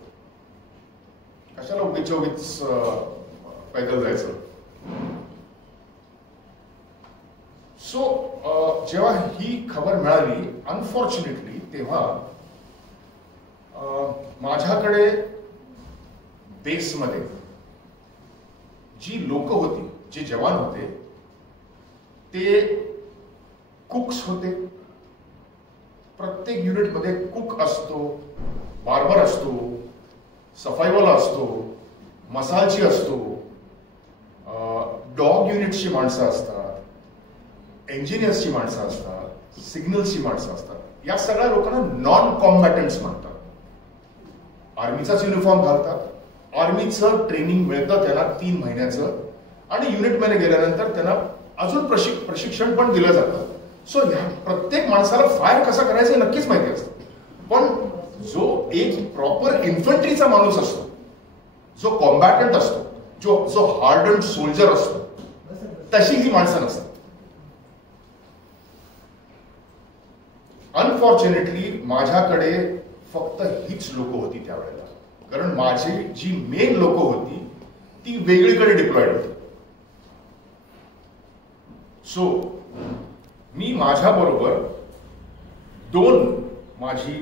कशाला उगीच पैदल जायचं. सो जेव्हा ही खबर मिळाली अनफॉर्च्युनेटली, तेव्हा माझ्याकडे बेसमध्ये जी लोक होती, जे जवान होते, ते कुक्स होते. प्रत्येक युनिटमध्ये कुक असतो, बार्बर असतो, सफाईवाला असतो, मसालची असतो, डॉग युनिटची माणसं असतात, इंजिनियर्सची माणसं असतात, सिग्नल्सची माणसं असतात. या सगळ्या लोकांना नॉन कॉम्बॅटंट्स म्हणतात. आर्मीचाच युनिफॉर्म घालतात, आर्मीचं ट्रेनिंग मिळतं त्यांना 3 महिन्याचं, आणि युनिटमध्ये गेल्यानंतर त्यांना अजून प्रशिक्षण पण दिलं जातं. सो ह्या प्रत्येक माणसाला फायर कसं करायचं हे नक्कीच माहिती असतं. पण जो एक प्रॉपर इन्फंट्रीचा माणूस असतो, जो कॉम्बॅटंट असतो, जो हार्डन सोल्जर असतो, तशी ही माणसं नसतात. अनफॉर्च्युनेटली माझ्याकडे फक्त हीच लोक होती त्यावेळेला, कारण माझी जी मेन लोक होती ती वेगळीकडे डिप्लॉइड होती. सो मी माझ्या बरोबर 2 माझी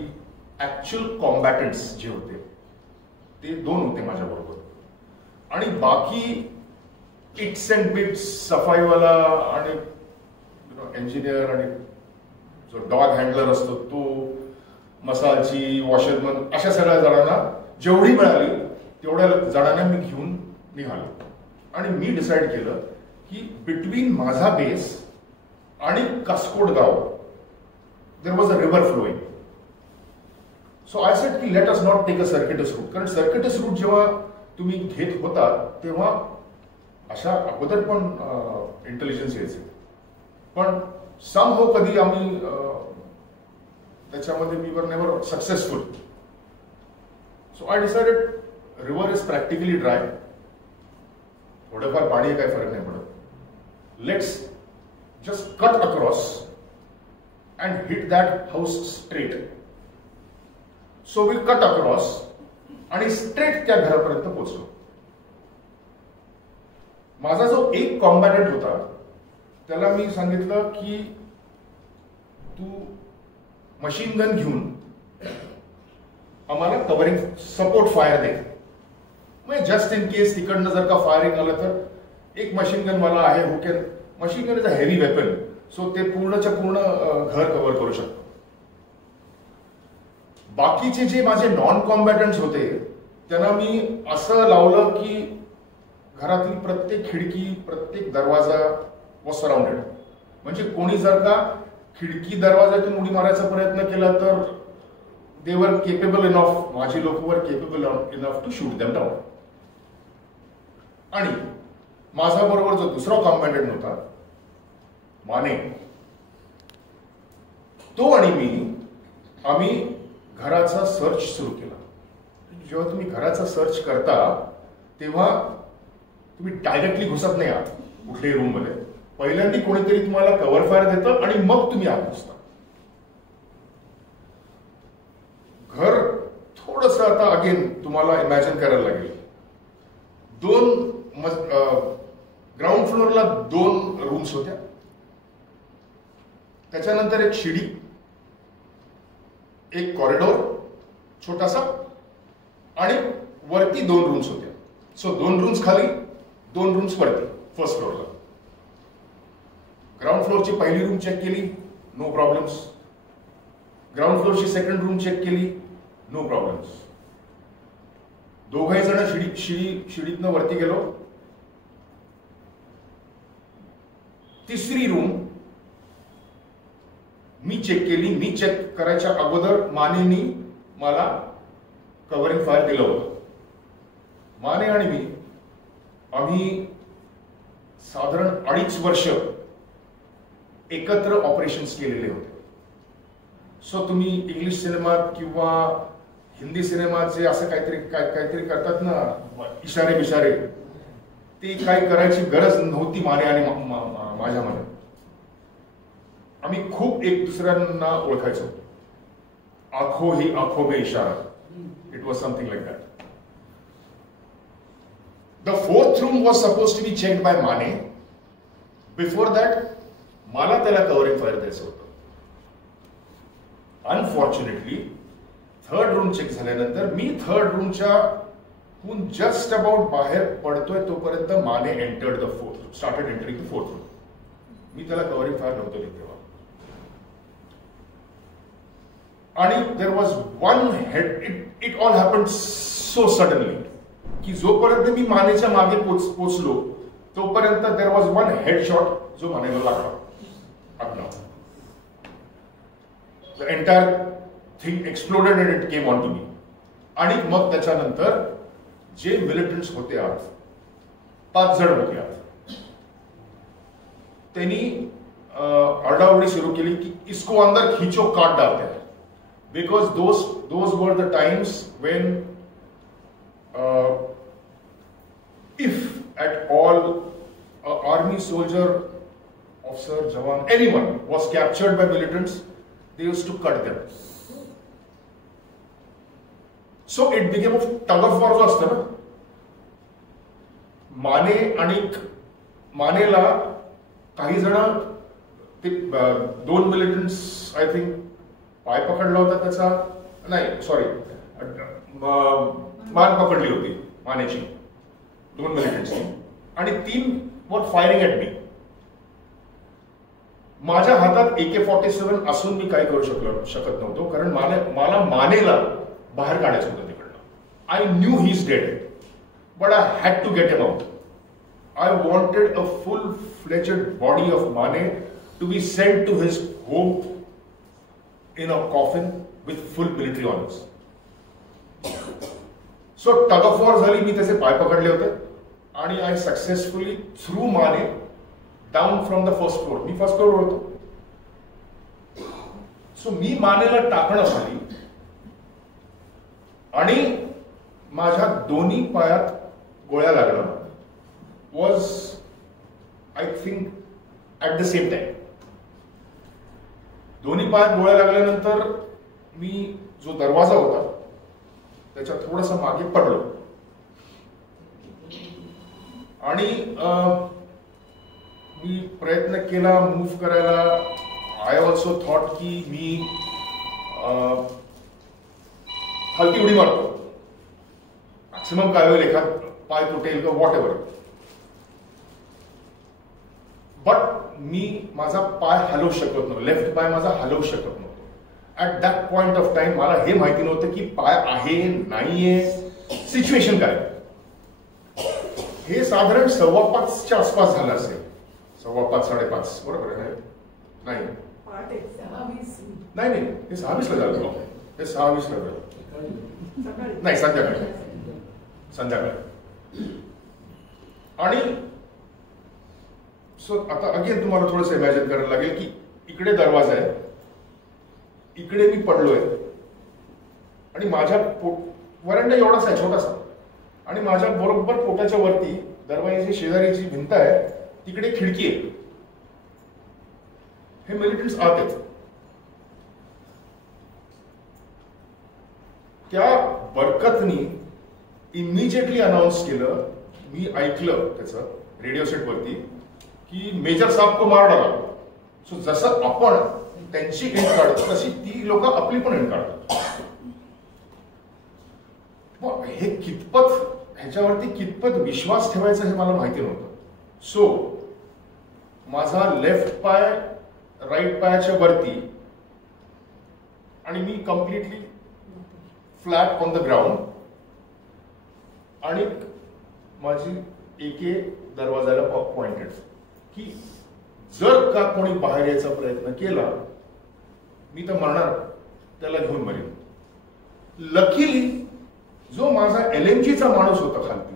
ऍक्च्युअल कॉम्बॅटंट्स जे होते ते 2 होते माझ्या बरोबर, आणि बाकी इट्स अँड बिट्स, सफाईवाला आणि इंजिनियर आणि जो डॉग हँडलर असतो तो, मसालची, वॉशरमन, अशा सगळ्या जणांना जेवढी मिळाली तेवढ्या जणांना मी घेऊन निघालो. आणि मी डिसाईड केलं की बिटवीन माझा बेस आणि कासकोड गाव there was a river flowing. So I said की let us not take a circuitous route, कारण सर्किटस रूट जेव्हा तुम्ही घेत होता तेव्हा अशा अगोदर पण इंटेलिजन्स यायचे, पण समहाऊ कधी आम्ही त्याच्यामध्ये we were never successful. So I decided river is practically dry, थोडंफार पाणी काही फरक नाही पडत, let's just cut across and hit that house straight. So we cut across आणि स्ट्रेट त्या घरापर्यंत पोहोचलो. माझा जो एक कॉम्बॅटंट होता त्याला मी सांगितलं की तू मशीन गन घेऊन आम्हाला कव्हरिंग सपोर्ट फायर दे, म्हणजे जस्ट इन केस तिकडनं जर का फायरिंग आलं तर एक मशीन गन मला आहे who can, machine gun is a heavy weapon, so ते पूर्णच्या पूर्ण घर कव्हर करू शकतो. बाकीचे जे माझे नॉन कॉम्बॅटंट्स होते त्यांना मी असं लावलं की घरातली प्रत्येक खिडकी, प्रत्येक दरवाजा वॉज सराउंडेड. म्हणजे कोणी जर का खिडकी दरवाजातून उडी मारायचा प्रयत्न केला तर दे वर केपेबल इनफ, माझी लोक were capable enough to shoot them down. आणि माझा बरोबर जो दुसरा कॉम्बॅटंट होता माने, तो आणि मी आम्ही घराचा सर्च सुरू केला. जेव्हा तुम्ही घराचा सर्च करता तेव्हा तुम्ही डायरेक्टली घुसत नाही आत कुठल्याही रूम मध्ये, पहिल्यांदा कोणीतरी तुम्हाला कव्हर फायर देतं आणि मग तुम्ही आत घुसता. घर थोडस आता अगेन तुम्हाला इमॅजिन करायला लागेल. 2 ग्राउंड फ्लोअरला 2 रूम्स होत्या, त्याच्यानंतर एक शिडी, एक कॉरिडोर छोटासा, आणि वरती 2 रूम्स होत्या. सो 2 रूम्स खाली, 2 रूम्स वरती फर्स्ट फ्लोअरला. ग्राउंड फ्लोअरची पहिली रूम चेक केली, नो प्रॉब्लेम्स. ग्राउंड फ्लोअरची सेकंड रूम चेक केली, नो प्रॉब्लेम्स. दोघही जण शिडीतनं वरती गेलो. तिसरी रूम मी चेक केली. मी चेक करायच्या अगोदर मानेनी मला कव्हरिंग फायर दिलं होतं. माने आणि मी आम्ही साधारण 2.5 वर्ष एकत्र ऑपरेशन्स केलेले होते. सो तुम्ही इंग्लिश सिनेमात किंवा हिंदी सिनेमात जे असं काहीतरी करतात ना, इशारे बिशारे, ते काही करायची गरज नव्हती माने आणि माझ्यामध्ये. आम्ही खूप एक दुसऱ्यांना ओळखायचो. आंखों ही आंखों में इशारा, it was something like that. The fourth room was supposed to be checked by Mane. Before that, मला त्याला कव्हरिंग फायर द्यायचं होतं. अनफॉर्च्युनेटली थर्ड रूम चेक झाल्यानंतर मी थर्ड रूमच्या हून जस्ट अबाउट बाहेर पडतोय तोपर्यंत Mane entered the fourth, started entering the fourth room. मी त्याला कव्हरिंग फायर नव्हतं देत तेव्हा. आणि there was one head, it all happened so suddenly की जोपर्यंत मी मानेच्या मागे पोचलो तोपर्यंत there was one head shot जो मानेला लागला. The entire thing exploded and it came on to me. आणि मग त्याच्यानंतर जे मिलिटंट्स होते आत, 5 जण होते आत, त्यांनी आरडाओरडी सुरू केली की इसको अंदर खींचो, काट डालते हैं. Because those were the times Wien if at all a army soldier, officer, jawan, anyone was captured by militants, they used to cut them. So it became a tug of war. जो असतं ना, माने आणि मानेला काही जण ते 2 मिलिटंट्स I think पाय पकडला होता त्याचा, नाही सॉरी मान पकडली होती मानेची 2 मिलिटंट्सनी, आणि 3 वर फायरिंग ॲट मी. माझ्या हातात AK-47 असून मी काय करू शकत नव्हतो, कारण मला मानेला बाहेर काढायचं होतं तिकडनं. I knew he is dead, but I had to get him out. I wanted a full fledged body of Mane to be sent to his home in a coffin with full military honours. So tug of war झाली. मी त्याचे पाय पकडले होते आणि I successfully threw Mane down from the first floor. मी first फ्लोअरवर होतो. सो मी मानेला टाकणं झाली आणि माझ्या दोन्ही पायात गोळ्या लागणं was I think at the same time. दोन्ही पायात गोळ्या लागल्यानंतर मी जो दरवाजा होता त्याच्या थोडंसं मागे पडलो आणि मी प्रयत्न केला मूव्ह करायला. आय ऑल्सो थॉट की मी हलकी उडी मारतो, मॅक्सिमम काय होईल, एखाद पाय तुटेल का व्हॉट एव्हर. बट मी माझा पाय हलवू शकत नव्हतो, लेफ्ट पाय माझा हलवू शकत नव्हतो. At that point of time मला हे माहिती नव्हतं की पाय आहे नाहीये, सिच्युएशन काय. हे साधारण 5:15च्या आसपास झालं असेल. 5:15, 5:30 बरोबर आहे. नाही नाही हे 6:20ला झालं. हे 6:20ला झालं, नाही संध्याकाळी. आणि सो आता अगेन तुम्हाला थोडंसं इमॅजिन करायला लागेल की इकडे दरवाजा आहे, इकडे मी पडलोय आणि माझ्या वरंडा एवढाच आहे छोटासा, आणि माझ्या बरोबर पोटाच्या वरती दरवाजाची शेजारीची भिंत आहे, तिकडे खिडकी आहे. हे मिलिटंट्स आत आहेत. त्या बरकतनी इमिजिएटली अनाउन्स केलं, मी ऐकलं त्याचं रेडिओ सेट वरती की मेजर साहब को मार डाला. सो जसं आपण त्यांची एंड काढतो तशी ती लोक आपली पण एंड काढतात. मग हे कितपत ह्याच्यावरती कितपत विश्वास ठेवायचा हे मला माहिती नव्हतं. सो माझा लेफ्ट पाय राईट पायाच्या वरती आणि मी completely flat on the ground आणि माझी एके दरवाजाला पॉइंटेड की जर का कोणी बाहेर यायचा प्रयत्न केला मी तर मरणार, त्याला घेऊन मरेन. लकीली जो माझा LMGचा माणूस होता खालती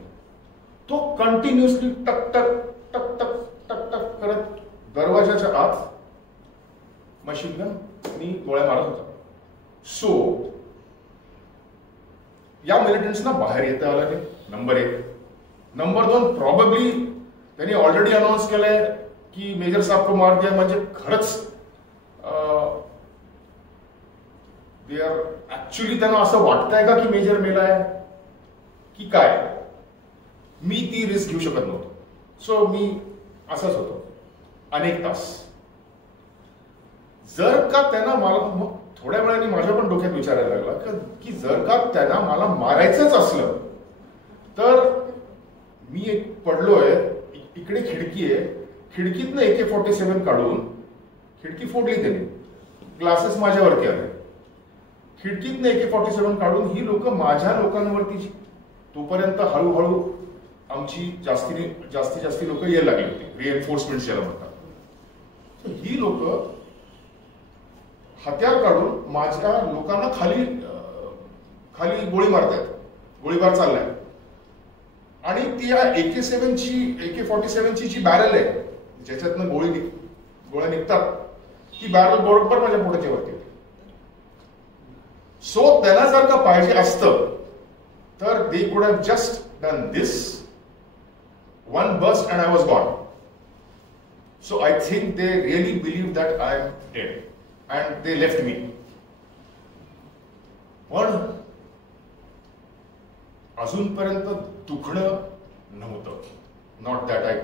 तो कंटिन्युअसली टक टक टक टक टक टक करत दरवाजाच्या आत मशीन गन मी गोळ्या मारत होता. सो या मिलिटंट्सना बाहेर येता आलं नाही, नंबर 1. नंबर 2, प्रॉबेबली त्यांनी ऑलरेडी अनाऊन्स केलंय की मेजर साहब को मार दिया, म्हणजे खरंच दे आर ऍक्च्युली त्यांना असं वाटतंय का की मेजर मेलाय की काय. मी ती रिस्क घेऊ शकत नव्हतो. सो मी असंच होतो अनेक तास. जर का त्यांना मला मग थोड्या वेळाने माझ्या पण डोक्यात विचारायला लागला की जर का त्यांना मला मारायचंच असलं तर मी एक पडलोय, इकडे खिडकी आहे, खिडकीतनं AK-47 काढून खिडकी फोडली त्यांनी, ग्लासेस माझ्यावरती आले, खिडकीतनं AK-47 काढून ही लोक माझ्या लोकांवरती, तोपर्यंत हळूहळू आमची जास्ती लोक यायला लागली होती, रिएन्फोर्समेंट याला म्हणतात. ही लोक हत्यार काढून माझ्या लोकांना खाली गोळी मारतायत, गोळीबार चाललाय. आणि ती या AK-47ची जी बॅरल आहे ज्याच्यातनं गोळ्या निघतात ती बॅरल बरोबर माझ्या पोटाच्या वरती होती. सो त्याला जर का पाहिजे असतं तर they could have just done this one bust and I was gone. So I think they really believe that I am dead and they left me. पण अजूनपर्यंत दुखणं नव्हतं. Not that I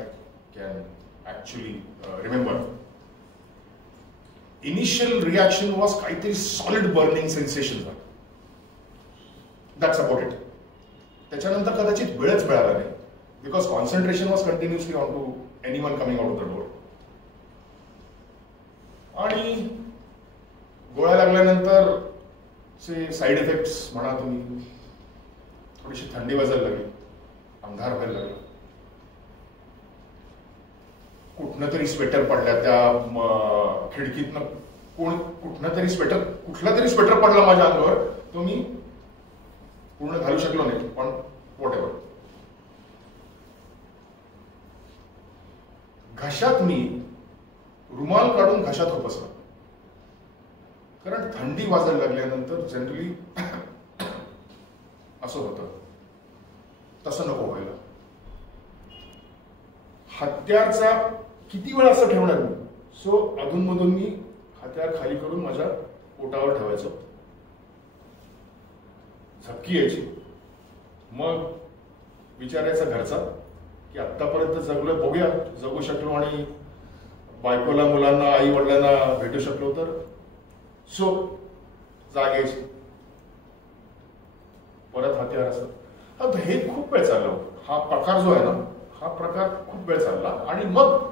can actually remember. Initial reaction was काहीतरी solid burning sensation झालं. That's about it. त्याच्यानंतर कदाचित वेळच मिळाला नाही, because concentration was continuously on to anyone coming out of the door. आणि गोळ्या लागल्यानंतर साईड इफेक्ट्स म्हणा तुम्ही, थोडीशी थंडी वाजायला लागली, अंधार व्हायला लागला, कुठनं तरी स्वेटर पडल्या त्या खिडकीतनं, कुठला तरी स्वेटर पडला माझ्या अंगावर, तो मी पूर्ण घालू शकलो नाही, पण व्हॉट एव्हर. घशात मी रुमाल काढून घशात खुपसला, कारण थंडी वाजायला लागल्यानंतर जनरली असं होतं, तसं नको व्हायला. हत्यारचा किती वेळ असं ठेवणार मी. सो अधूनमधून मी हत्यार खाली करून माझ्या पोटावर ठेवायचो. झपकी यायची, मग विचारायचा घरचा की आत्तापर्यंत जगलोय, बघूया जगू शकलो आणि बायकोला, मुलांना, आई वडिलांना भेटू शकलो तर. सो जागायची, परत हत्यार असं. हे खूप वेळ चाललं होतं. हा प्रकार जो आहे ना, हा प्रकार खूप वेळ चालला. आणि मग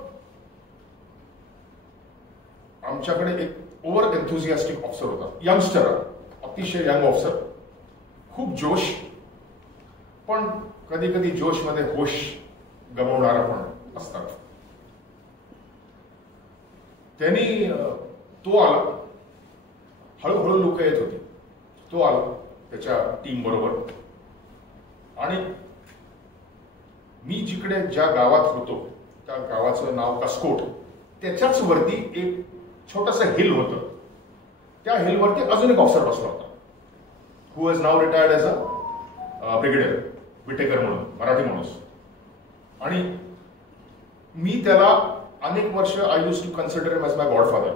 आमच्याकडे एक ओव्हर एन्थुझियास्टिक ऑफिसर होता, यंगस्टर, अतिशय यंग ऑफिसर, खूप जोश, पण कधी कधी जोश मध्ये होश गमावणारा पण असतात. त्यांनी तो आला, हळूहळू लोक येत होती, तो आला त्याच्या टीम बरोबर. आणि मी जिकडे ज्या गावात होतो त्या गावाचं नाव कास्कोट, त्याच्याच वरती एक छोटस हिल होतं. त्या हिलवरती अजून एक ऑफिसर बसला होता, who is now retired as a brigadier, Vitekar म्हणून, मराठी माणूस. आणि मी त्याला अनेक वर्ष I use to consider him as my godfather.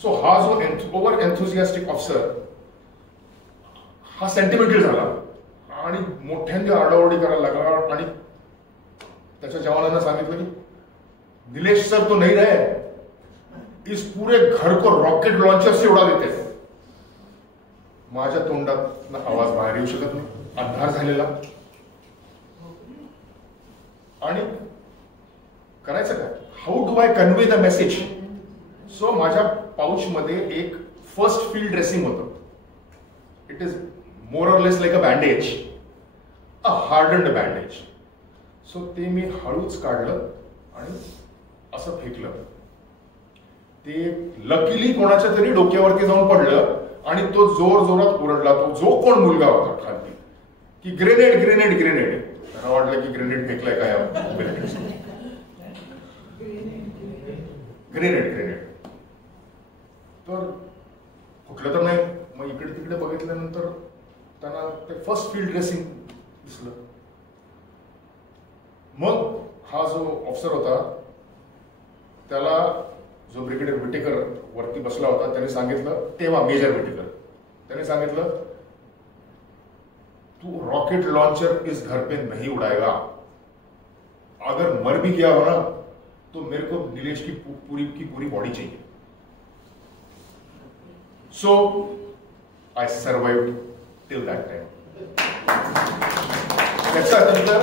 So हा जो ओव्हर एन्थुझियास्टिक ऑफिसर हा सेंटिमेंटल झाला आणि मोठ्यांनी आरडाओरडी करायला लागला. आणि त्याच्या जवानांना सांगितलं की निलेश सर तो नहीं रहे, इस पूरे घर को रॉकेट लॉन्चर से उड़ा देते. माझ्या तोंडात आवाज बाहेर येऊ शकत नाही, अंधार झालेला. आणि करायचं काय, how do I convey the message. So माझ्या पाऊच मध्ये एक फर्स्ट फील्ड ड्रेसिंग होतं. It is more or less like a bandage, a hardened bandage. So ते मी हळूच काढलं आणि असं फेकलं. ते लकीली कोणाच्या तरी डोक्यावरती जाऊन पडलं आणि तो जोर जोरात ओरडला. तो जो कोण मुलगा होता खाली की ग्रेनेड ग्रेनेड ग्रेनेड. त्यांना वाटलं की ग्रेनेड फेकलाय काय ग्रेनेड ग्रेनेड. तर कुठलं तर नाही. मग इकडे तिकडे बघितल्यानंतर त्यांना ते फर्स्ट फील्ड ड्रेसिंग दिसलं. मग हा जो ऑफिसर होता त्याला, जो ब्रिगेडियर विटेकर वरती बसला होता, त्याने सांगितलं, तेव्हा मेजर विटेकर, त्याने सांगितलं, तू रॉकेट लॉन्चर इस घर पे नहीं उड़ाएगा. अगर मर भी गया हो ना तो मेरे को नीलेश की पूरी बॉडी चाहिए. So I survived till that time. त्याच्यानंतर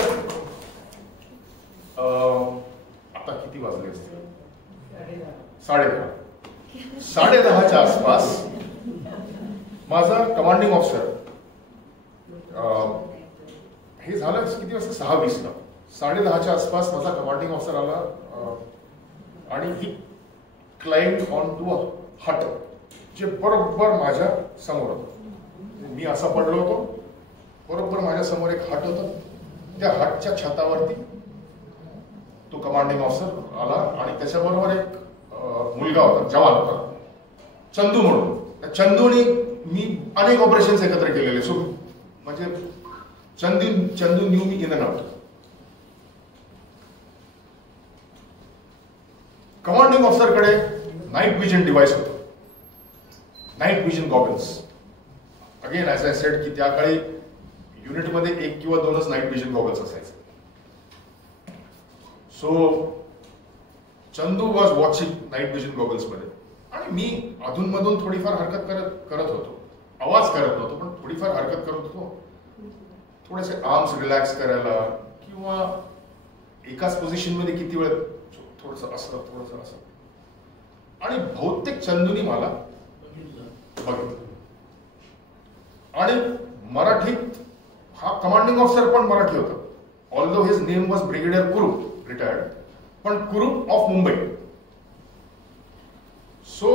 आता किती वाजले असतील? 10:30. 10:30च्या आसपास माझा कमांडिंग ऑफिसर, हे झालं किती वाजता? 6:20ला. 10:30च्या आसपास माझा कमांडिंग ऑफिसर आला आणि ही क्लाइंब ऑन टू अ हट, जे बरोबर माझ्या समोर होतं. मी असा पडलो होतो, बरोबर माझ्या समोर एक हट होतं. त्या हटच्या छतावरती तो कमांडिंग ऑफिसर आला आणि त्याच्याबरोबर एक मुलगा होता, जवान होता, चंदू म्हणून. त्या चंदूने मी अनेक ऑपरेशन एकत्र केलेले. सो म्हणजे Chandu knew me in and out. Commanding ऑफिसरकडे नाईट विजन डिव्हाइस होतं, night vision goggles. Again as I said की त्या काळी युनिटमध्ये 1 किंवा 2च नाईट विजन गॉगल्स असायचे. So Chandu was watching night vision goggles मध्ये आणि मी अधूनमधून थोडीफार हरकत करत होतो. आवाज करत नव्हतो पण थोडीफार हरकत करत होतो. थोडेसे आर्म्स रिलॅक्स करायला किंवा एकाच पोझिशन मध्ये किती वेळ थोडस असं थोडस असं. आणि बहुतेक चंदूनी मला बघितलं. आणि मराठीत हा कमांडिंग ऑफिसर पण मराठी होता. Although his name was brigadier कुरूप, रिटायर्ड, पण कुरूप ऑफ मुंबई. सो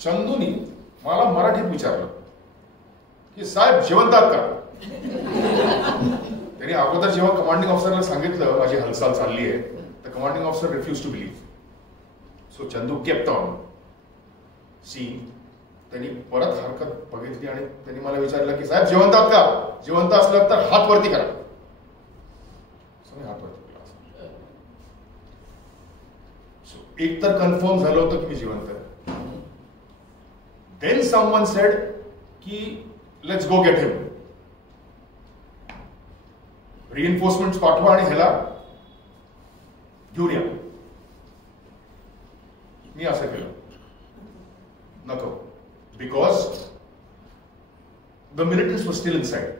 चंदूनी मला मराठीत विचारलं की साहेब जिवंत आहात का? त्यांनी अगोदर जेव्हा कमांडिंग ऑफिसरला सांगितलं माझी हालचाल चालली आहे, तर commanding officer refuse to believe. So Chandu kept on seeing. त्यांनी परत हरकत बघितली आणि त्यांनी मला विचारलं की साहेब जिवंत आहात का? जिवंत असलं तर हात वरती करा. हात वरती केला. सो एक तर कन्फर्म झालं होतं की मी जिवंत आहे. देन समवन सेड की let's go get him, reinforcement पाठवा आणि ह्याला घेऊन या. मी असं केलं, नको, बिकॉज द मिलिटरीज वर स्टील इनसाइड.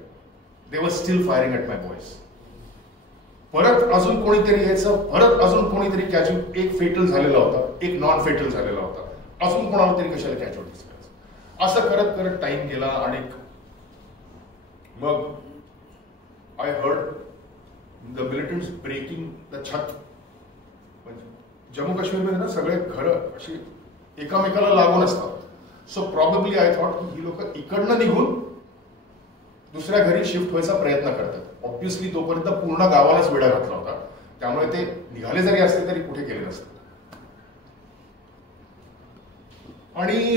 दे वर steel firing at my boys. परत अजून कोणीतरी यायचं, परत अजून कोणीतरी कॅज्युअल, एक फेटल झालेला होता, एक नॉन फेटल झालेला होता, अजून कोणाला तरी कशाला कॅज्युअलिटीज करायचं. असं करत करत टाइम गेला आणि मग I heard the militants breaking the छत. जम्मू काश्मीरमध्ये ना सगळे घरं अशी एकामेकाला लागून असतात. सो प्रॉबेबली आय थॉट की ही लोक इकडनं निघून दुसऱ्या घरी शिफ्ट व्हायचा प्रयत्न करतात. ऑब्व्हियसली तोपर्यंत पूर्ण गावालाच वेढा घातला होता, त्यामुळे ते निघाले जरी असते तरी कुठे गेले नसते. आणि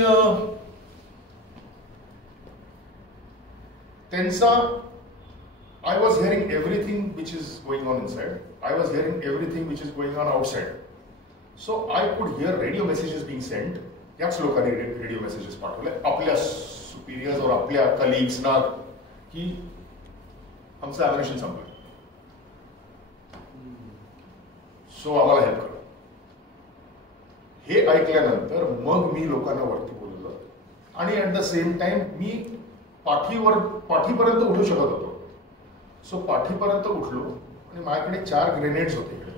त्यांचा I was hearing everything which is going on inside. I was hearing everything which is going on outside. So I could hear radio messages being sent. याच लोकांनी रेडिओ मेसेजेस पाठवले आपल्या सुपिरियर्स और आपल्या कलिग्सना की आमचं ॲम्युनिशन संपलं, सो आम्हाला हेल्प करा. हे ऐकल्यानंतर मग मी लोकांना वरती बोलवलं आणि ॲट द सेम टाइम मी पाठीपर्यंत उठू शकत होतो. सो पाठीपर्यंत उठलो आणि माझ्याकडे 4 ग्रेनेड्स होते इकडे.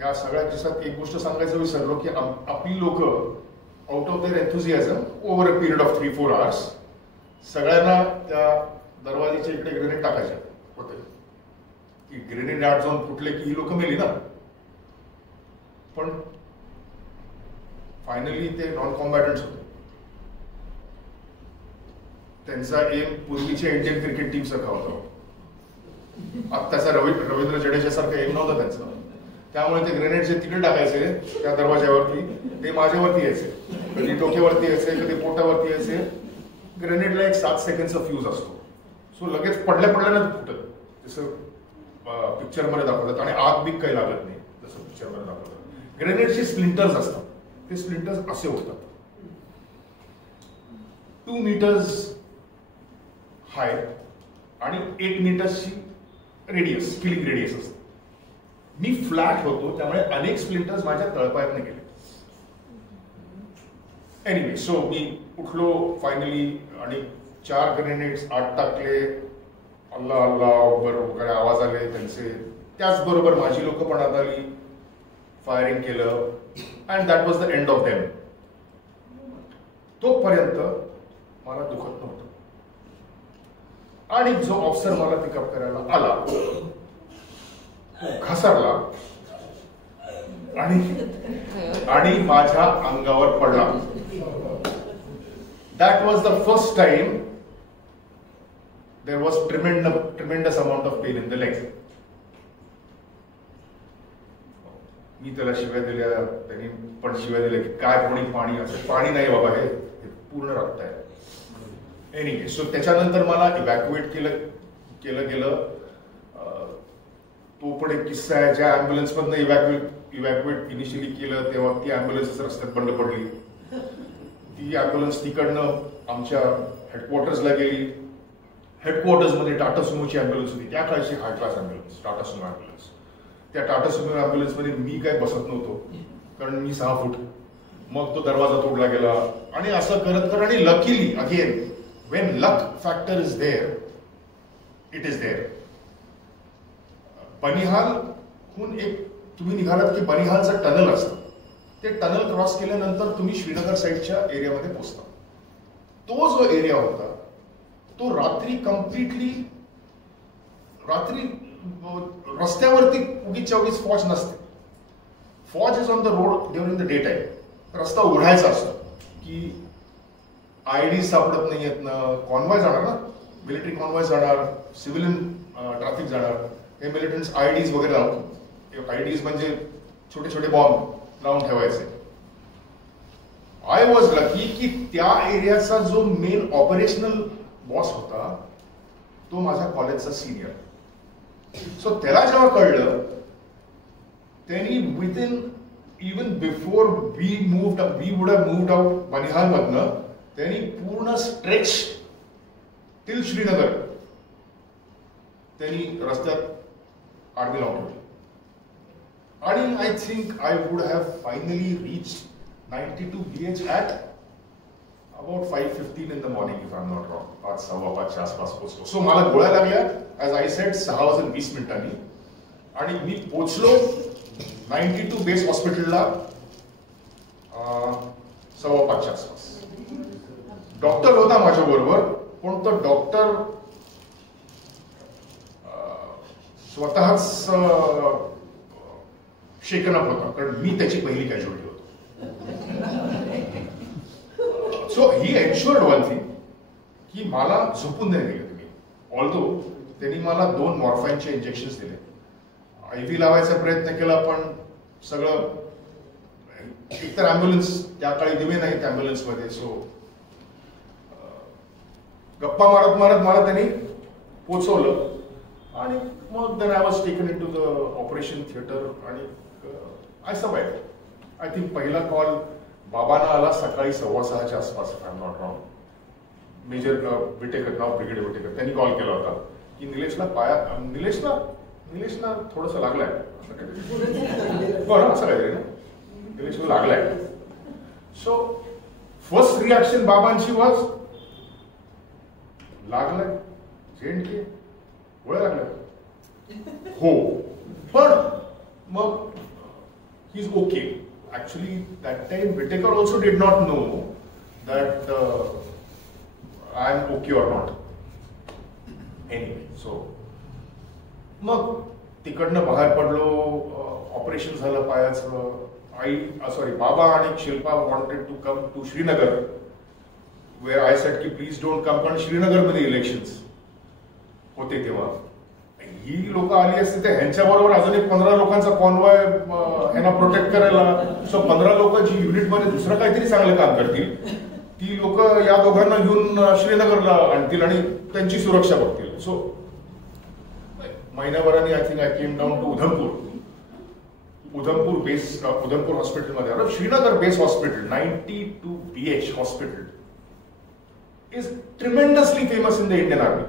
या सगळ्या दिवसात एक गोष्ट सांगायचं विसरलो की आपली लोक out of their enthusiasm over a period of 3-4 hours सगळ्यांना त्या दरवाजाच्या इकडे ग्रेनेड टाकायचे होते की ग्रेनेड आत जाऊन फुटले की ही लोक मेली ना. पण फायनली ते नॉन कॉम्बॅटंट्स होते. त्यांचा एम पूर्वीच्या इंडियन क्रिकेट टीम सारखा होता. आत्ताचा रवींद्र जडेजा सारखा एम नव्हता त्यांचा. त्यामुळे ते ग्रेनेड जे तिकडे टाकायचे त्या दरवाज्यावरती ते माझ्यावरती यायचे. कधी डोक्यावरती यायचे, कधी पोटावरती यायचे. ग्रेनेडला एक 7 सेकंडचा फ्यूज असतो. सो लगेच पडल्या पडल्यानं फुटत, जसं पिक्चरमध्ये दाखवतात. आणि आग बीग काही लागत नाही जसं पिक्चरमध्ये दाखवतात. ग्रेनेडचे स्प्लिंटर्स असतात. ते स्प्लिंटर्स असे होतात 2 meters हाय आणि 8 metersची रेडियस, किलिंग रेडियस असते. मी फ्लॅट होतो त्यामुळे अनेक स्प्लिंटर्स माझ्या तळपायातनं गेले. एनिवे, सो मी उठलो फायनली आणि 4 ग्रेनेड्स आत टाकले. अल्लाह अल्लाह वगैरे आवाज आले त्यांचे. त्याचबरोबर माझी लोक पण आत आली, फायरिंग केलं. And that was the end of them. तोपर्यंत मला दुखत नव्हतं. आणि जो ऑफिसर मला पिकअप करायला आला घसरला आणि माझ्या अंगावर पडला. That was the first time there was tremendous amount of pain in the leg. मी त्याला शिव्या दिल्या, त्यांनी पण शिव्या दिल्या की काय कोणी पाणी, असं पाणी नाही बाबा, हे पूर्ण रक्त आहे. एनिवे, सो त्याच्यानंतर मला इव्हॅक्युएट केलं गेलं. तो पण एक किस्सा आहे. ज्या अँब्युलन्स मधनं इव्हॅक्युएट इनिशियली केलं तेव्हा ती अँब्युलन्स रस्त्यात बंद पडली. ती अँब्युलन्स तिकडनं आमच्या हेडक्वार्टर्सला गेली. हेडक्वार्टर्स मध्ये टाटा सुमोची अँब्युलन्स होती, त्या काळची high class ambulance, Tata Sumo ambulance. त्या टाटा सुमो अँब्युलन्स मध्ये मी काय बसत नव्हतो कारण मी 6 फूट. मग तो दरवाजा तोडला गेला आणि असं करत कर. आणि luckily again when luck factor is there, it is there. बनिहालहून एक तुम्ही निघालात की बनिहालचं टनल असतं. ते टनल क्रॉस केल्यानंतर तुम्ही श्रीनगर साईडच्या एरियामध्ये पोहोचता. तो जो एरिया होता तो रात्री कम्प्लिटली, रात्री रस्त्यावरती उगीच्या उगीच फौज नसते. फौज is on the road during the day time. रस्ता उघडायचा असतो की आयडी सापडत नाही आहेत ना, कॉन्वॉय जाणार ना, मिलिटरी कॉन्वॉय जाणार, सिव्हिलियन ट्रॅफिक जाणार. हे मिलिटंट्स आयडीज वगैरे लावतो. आयडीज म्हणजे छोटे छोटे बॉम्ब लावून ठेवायचे. आय वॉज लकी की त्या एरियाचा जो मेन ऑपरेशनल बॉस होता तो माझ्या कॉलेजचा सिनियर. सो त्याला जेव्हा कळलं त्यांनी within even before we would have moved out Banihal मधनं त्यांनी पूर्ण स्ट्रेच टिल श्रीनगर त्यांनी रस्त्यात आर्मी लावून ठेवली. आणि I think I would have finally reach 92 BH at about 5:15 in the morning if I'm not wrong. 5:15च्या आसपास पोहोचलो. सो मला गोळ्या लागल्या ॲज आय सेड 6:20 आणि मी पोचलो 92 बेस हॉस्पिटलला 5:15च्या आसपास. डॉक्टर होता माझ्या बरोबर, पण तो डॉक्टर स्वतःच शेकन अप होता कारण मी त्याची पहिली कॅज्युअलिटी होतो. सो ही एन्श्युअर्ड वन थिंग की मला झोपून नाही दिलं तुम्ही. ऑल्दो त्यांनी मला 2 मॉर्फाईनचे इंजेक्शन दिले. IV लावायचा प्रयत्न केला पण सगळं, एकतर अँब्युलन्स त्या काळी दिवे नाहीत अँब्युलन्समध्ये. सो गप्पा मारत मारत मला त्यांनी पोचवलं आणि मग then I was taken in to the operation theatre and I survived. I think पहिला कॉल बाबांना आला सकाळी 6:15च्या आसपास, I am not wrong. Major Whitaker, नाव ब्रिगेडियर विटेकर, त्यांनी कॉल केला होता की निलेशला थोडंसं लागलंय असं काहीतरी. बरं असं काहीतरी ना, निलेशला लागलाय. सो फर्स्ट रिॲक्शन बाबांची वॉज लागलाय झेंडके, गोळ्या लागल्या. हो, पण मग he is okay. actually that time Whittaker also did not know that I am okay or not. Anyway, so मग तिकडनं बाहेर पडलो, ऑपरेशन झालं पायाचं. बाबा आणि Shilpa wanted to come to Srinagar, where I said की please don't come, कारण श्रीनगरमध्ये इलेक्शन्स होते तेव्हा. ही लोक आली असते तर ह्यांच्याबरोबर अजून एक 15 लोकांचा कॉन्वॉय ह्यांना प्रोटेक्ट करायला. सो 15 लोक जी युनिटमध्ये दुसरं काहीतरी चांगलं काम करतील, ती लोक या दोघांना घेऊन श्रीनगरला आणतील आणि त्यांची सुरक्षा बघतील. सो महिन्याभराने I think I came down to Udhampur हॉस्पिटलमध्ये आलो. Srinagar base hospital 92 BH hospital is tremendously famous in the Indian army.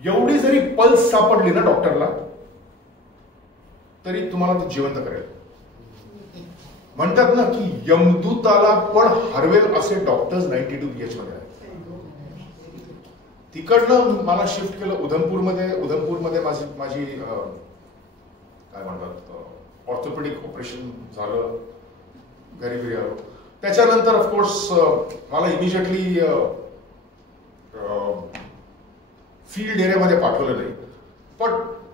एवढी जरी पल्स सापडली ना डॉक्टरला तरी तुम्हाला ते जिवंत करेल. म्हणतात ना की यमदूताला पण हरवेल असे डॉक्टर्स 92 BH मध्ये आहेत. तिकडनं मला शिफ्ट केलं उधमपूरमध्ये माझी काय म्हणतात ऑर्थोपेडिक ऑपरेशन झालं, घरी आलो. त्याच्यानंतर ऑफकोर्स मला इमिजिएटली फील्ड एरियामध्ये पाठवलं नाही, पण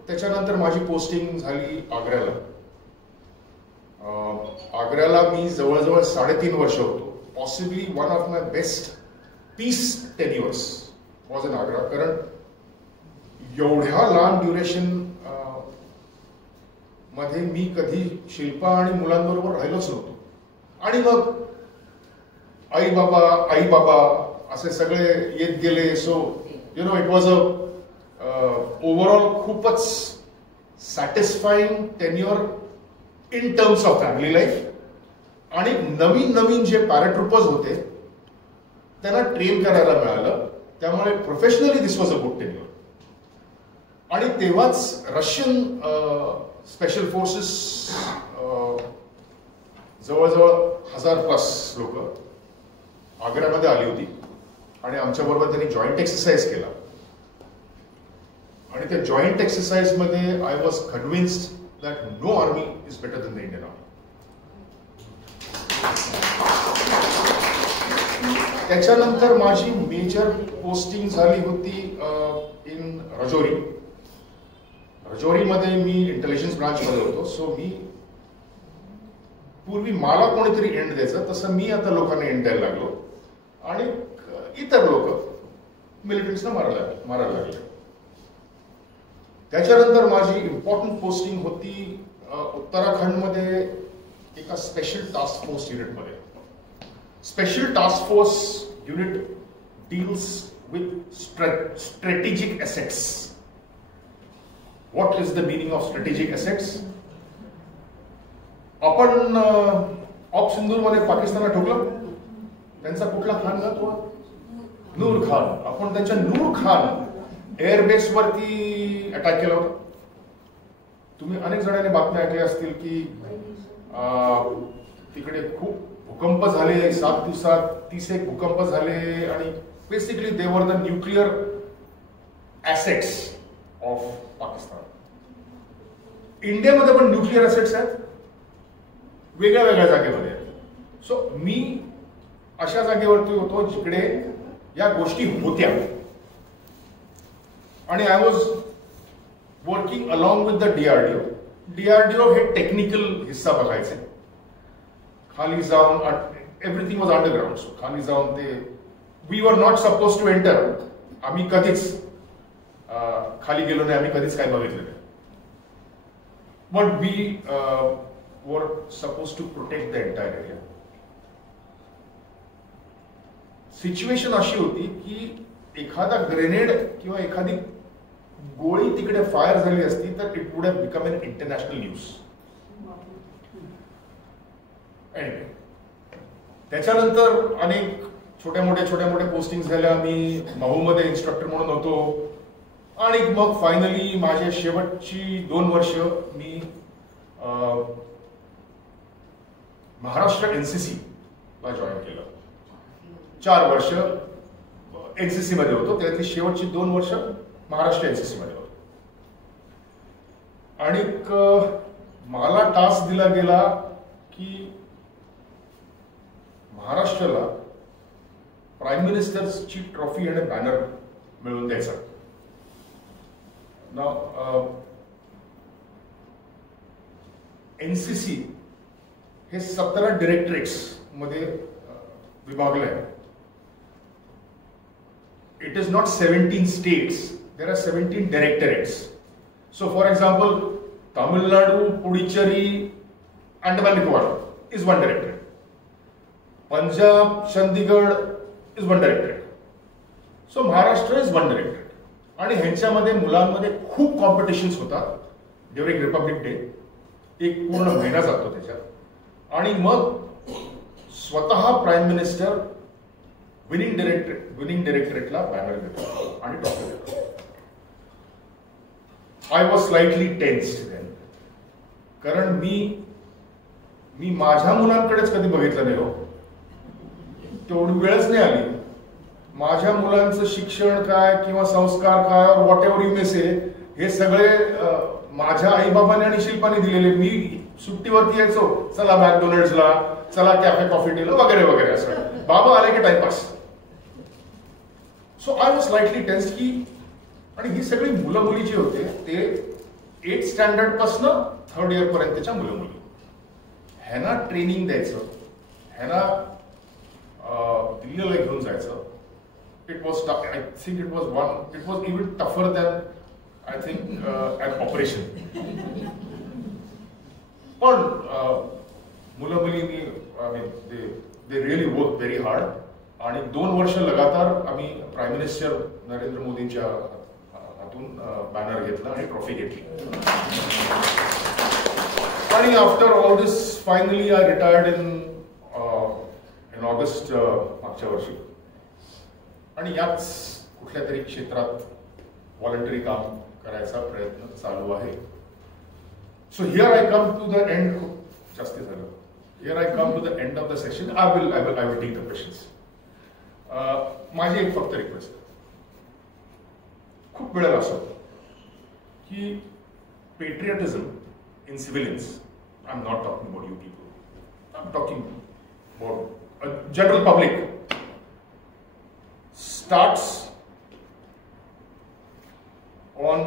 त्याच्यानंतर माझी पोस्टिंग झाली आग्र्याला. आग्र्याला मी जवळजवळ 3.5 वर्ष होतो. Possibly one of my best peace tenures was in Agra, कारण एवढ्या लांब ड्युरेशन मध्ये मी कधी शिल्पा आणि मुलांबरोबर राहिलोच नव्हतो. आणि मग आई बाबा असे सगळे येत गेले. So you know it was overall खूपच satisfying tenure in terms of family life. आणि नवीन जे पॅराट्रुपर्स होते त्यांना ट्रेन करायला मिळालं, त्यामुळे professionally this was a good tenure. आणि तेव्हाच रशियन स्पेशल फोर्सेस जवळजवळ 1000+ लोक आग्र्यामध्ये आली होती आणि आमच्याबरोबर त्यांनी जॉईंट एक्सरसाइज केला. आणि त्या जॉईंट एक्सरसाइज मध्ये I was convinced that know army is better than the Indian army. त्याच्यानंतर माझी मेजर पोस्टिंग झाली होती इन रजौरीमध्ये. मी इंटेलिजन्स ब्रांच मध्ये होतो. सो मी पूर्वी मला कोणीतरी एंड द्यायचं, तसं मी आता लोकांना एंड द्यायला लागलो आणि इतर लोक मिलिटरीजना मारायला लागले. त्याच्यानंतर माझी इम्पॉर्टंट पोस्टिंग होती उत्तराखंडमध्ये एका स्पेशल टास्क फोर्स युनिटमध्ये. Special task force unit deals with strategic assets. What is the meaning of strategic assets? आपण ऑप सिंधूरमध्ये पाकिस्तानला ठोकलं. त्यांचा कुठला खान ना तो? नूर खान. आपण त्यांच्या नूर खान एअरबेस वरती अटॅक केला होता. तुम्ही अनेक जणांनी बातम्या ऐकल्या असतील की तिकडे खूप भूकंप झाले. 7 दिवसात 31 भूकंप झाले आणि basically they were the nuclear assets of Pakistan. इंडियामध्ये पण न्यूक्लिअर ऍसेट्स आहेत, वेगळ्या जागेमध्ये. सो मी अशा जागेवरती होतो जिकडे या गोष्टी होत्या आणि I was working along with the DRDO हे टेक्निकल हिस्सा बघायचे. खाली जाऊन एव्हरीथिंग वॉज अंडरग्राउंड. सो खाली जाऊन ते we were not suppose to enter. आम्ही कधीच खाली गेलो नाही, आम्ही कधीच काय बघितलं नाही. But we were suppose to protect the entire area. Situation अशी होती की एखादा ग्रेनेड किंवा एखादी गोळी तिकडे फायर झाली असती तर it would have become an international news. त्याच्यानंतर अनेक छोट्या मोठ्या पोस्टिंग झाल्या. मी महूमध्ये इन्स्ट्रक्टर म्हणून होतो आणि मग फायनली माझ्या शेवटची 2 वर्ष मी महाराष्ट्र एनसीसी ला जॉईन केलं. 4 वर्ष एनसीसी मध्ये होतो, त्यातली शेवटची 2 वर्ष महाराष्ट्र एनसीसी मध्ये होतो. आणि मला टास्क दिला गेला की महाराष्ट्राला प्राईम मिनिस्टर्सची ट्रॉफी आणि बॅनर मिळवून द्यायचा. एनसीसी हे 17 डिरेक्टरेट्स मध्ये विभागलं आहे. It is not 17 states, there are 17 directorates. So for example, Tamil Nadu, Puducherry, Andaman Nicobar is one directorate. Punjab, Chandigarh is one directorate. So Maharashtra is one directorate. आणि ह्यांच्यामध्ये मुलांमध्ये खूप कॉम्पिटिशन्स होतात ड्युरिंग रिपब्लिक डे. एक पूर्ण महिना जातो त्याच्यात. आणि मग स्वतः प्राईम मिनिस्टर विनिंग डिरेक्टरेटला बॅनर देतो आणि ट्रॉफी देतो. I was slightly tensed then, कारण मी माझ्या मुलांकडेच कधी बघितलं नाही हो. तेवढी वेळच नाही आली. माझ्या मुलांचं शिक्षण काय किंवा संस्कार काय व्हॉट एव्हर यू मे से, हे सगळे माझ्या आईबाबांनी आणि शिल्पाने दिलेले. मी सुट्टीवरती यायचो, चला मॅकडोनल्ड्सला, चला कॅफे कॉफी डेला वगैरे वगैरे असं. बाबा आले की timepass. So I was slightly tensed की, आणि ही सगळी मुलं मुली जी होते ते 8th स्टँडर्ड पासून 3rd year पर्यंतच्या मुलं मुली. ह्यांना ट्रेनिंग द्यायचं, ह्यांना दिल्लीला घेऊन जायचं. It was tough. I think it was even tougher than I think an operation. पण मुलं मुलींनी they really worked very hard. आणि 2 वर्ष लगातार आम्ही प्राईम मिनिस्टर नरेंद्र मोदींच्या हातून बॅनर घेतला आणि ट्रॉफी घेतली. आणि after all this finally I retired in August मागच्या वर्षी. आणि याच कुठल्या तरी क्षेत्रात व्हॉलंटरी काम करायचा प्रयत्न चालू आहे. So here I come to the end. जास्ती झालं. Here I come to the end of the session. I will take the questions. माझी एक फक्त रिक्वेस्ट आहे. खूप वेळेला असं की patriotism in civilians, I am not talking about you people, I am talking about general public, starts on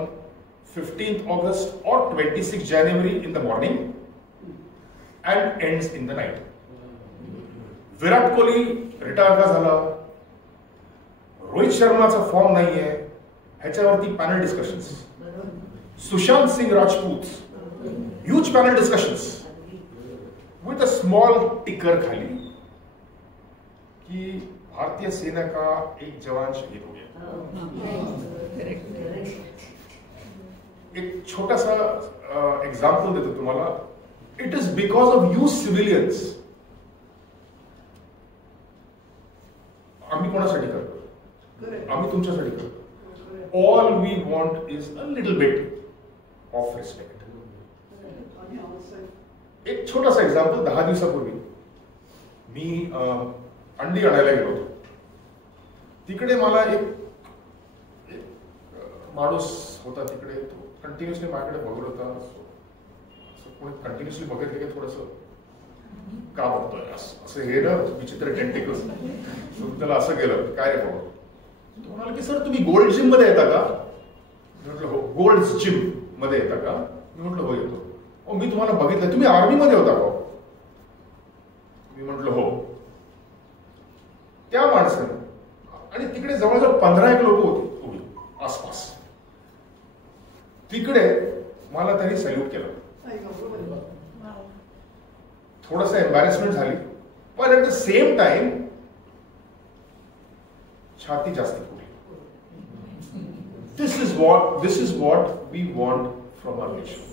15th August or 26th January in the morning and ends in the night. Virat Kohli retire का झाला, रोहित शर्माचा form नाहीये, ह्याच्यावरती panel discussions. Sushant Singh Rajput, huge panel discussions with a small ticker खाली की भारतीय सेना का एक जवान शहीद हो गया. एक छोटासा एग्जाम्पल देतो तुम्हाला. It is because of you civilians. आम्ही कोणासाठी करतो? आम्ही तुमच्यासाठी करतो. All we want is a little bit of respect. एक छोटासा एक्झाम्पल. 10 दिवसापूर्वी मी अंडी आणायला गेलो होतो. तिकडे मला एक माणूस होता तिकडे. तो कंटिन्युअसली माझ्याकडे बघत होता. कोणी कंटिन्युअसली बघितलं की थोडस का बघतोय असं हे ना विचित्र टेंटिकल्स. त्याला असं गेलं, काय रे बाबा? तो म्हणाला की सर तुम्ही गोल्ड जिम मध्ये येता का? मी म्हटलं हो. गोल्ड जिम मध्ये येता का? मी म्हटलं हो येतो. हो मी तुम्हाला बघितलं, तुम्ही आर्मी मध्ये होता का? मी म्हटलं हो. त्या माणसाने, आणि तिकडे जवळजवळ 15 लोक होती उभी आसपास. तिकडे मला त्यांनी सॅल्यूट केलं. थोडस एम्बॅरेसमेंट झाली, पण ऍट द सेम टाइम छाती जास्ती फुटली. This is what we want from our nation.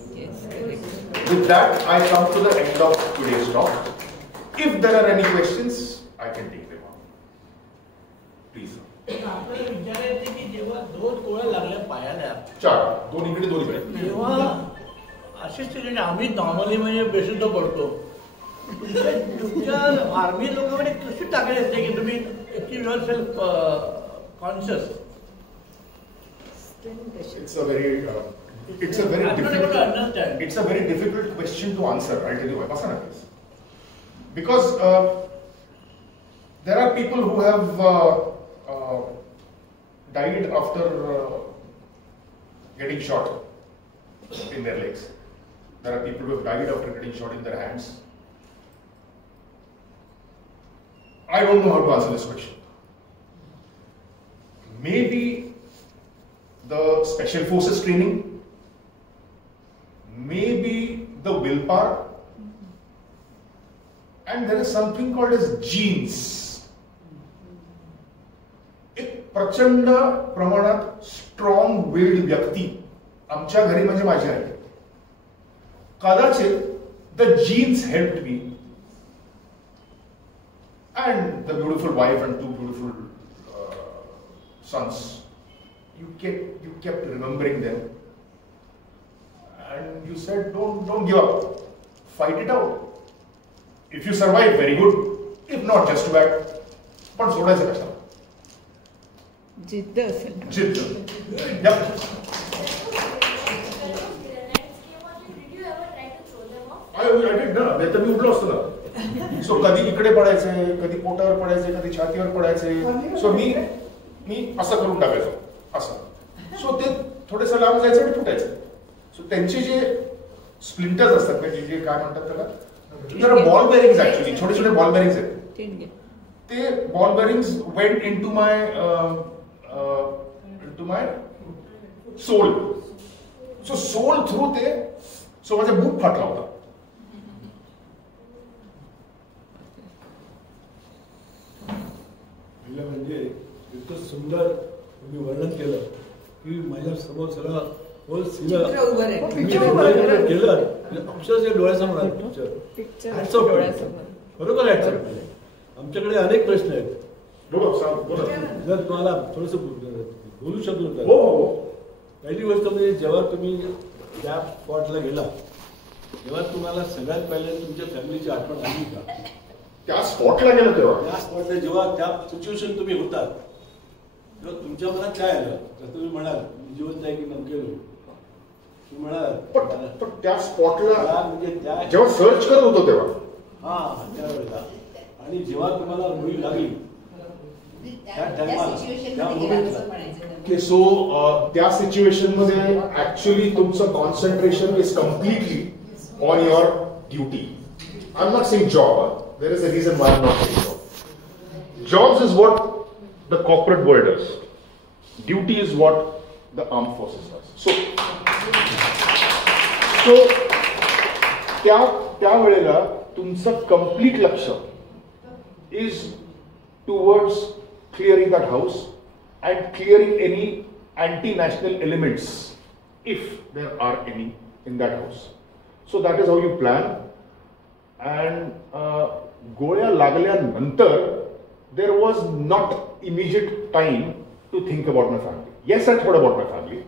With that, I come to the end of today's talk. If there are any questions, I can take them on. Please. आपल्याला विचारायचं की जेव्हा 2 गोळ्या लागल्या पायाला, 4, 2 इकडे 2 इकडे, तेव्हा अशीच स्थिती आम्ही नॉर्मली म्हणजे बेशुद्ध पडतो. तुमच्या आर्मी लोकांकडे कशी ताकद येते की तुम्ही your self conscious? It's a very It's a very I'm not able to understand. It's a very difficult question to answer. I'll tell you why. Pasana, please. Because there are people who have died after getting shot in their legs. There are people who have died after getting shot in their hands. I don't know how to answer this question. Maybe the special forces training, maybe the willpower, and there is something called as genes. एक प्रचंड प्रमाणात strong wild व्यक्ती आमच्या घरी म्हणजे माझी आहे. कदाचित the genes helped me and the beautiful wife and 2 beautiful sons. You kept remembering them, and you said, "Don't give up. Fight it out. If you survive, very good. If not, just too bad." पण सोडायचं कशाला? जिद्द असेल. जिद्द. Yep. I did ना. नाही तर मी उठलो असतो ना. सो कधी इकडे पडायचे, कधी पोटावर पडायचे, कधी छातीवर पडायचे. सो मी असं करून टाकायचो असं. सो ते थोडेसं लांब जायचं आणि फुटायचं. सो त्यांचे जे स्प्लिंटर्स असतात म्हणजे जे काय म्हणतात त्याला, जरा बॉल बेरिंग्स ऍक्च्युअली छोटे छोटे बॉल बेरिंग्स आहेत. ते बॉल बेरिंग्स वेंट इनटू माय सोल. सो सोल थ्रू ते सो माझा बूट फाटला होता. म्हणजे इतकं सुंदर तुम्ही वर्णन केलं की माझ्या समोर सगळं केलं अक्षरशः डोळ्यासमोर बरोबर आहे. आमच्याकडे अनेक प्रश्न आहेत. जर तुम्हाला थोडस बोलू शकलो तर पहिली गोष्ट म्हणजे जेव्हा तुम्ही त्या स्पॉटला गेला तेव्हा तुम्हाला सगळ्यात पहिले तुमच्या फॅमिलीची आठवण आली का? त्या स्पॉटला गेलो तेव्हा त्या स्पॉटला जेव्हा त्या सिच्युएशन तुम्ही होतात तेव्हा तुमच्या मनात काय आलं? तर तुम्ही म्हणाल जिवंत आहे की नमकेलो तुम्ही म्हणाल. पण त्या स्पॉटला म्हणजे त्या जेव्हा सर्च करत होतो तेव्हा त्यावेळेला आणि जेव्हा तुम्हाला मुली लागली त्या टायमाला सो त्या सिच्युएशन मध्ये ऍक्च्युअली तुमचं concentration is completely on your duty. I am not saying job. There is a reason why I'm not saying job. Jobs is what the corporate world does. Duty is what the armed forces does. So त्या वेळेला तुमचं complete लक्ष is towards clearing that house and clearing any anti-national elements if there are any in that house. So that is how you plan. And गोळ्या लागल्यानंतर there was not immediate time to think about my family. Yes, I thought about my family,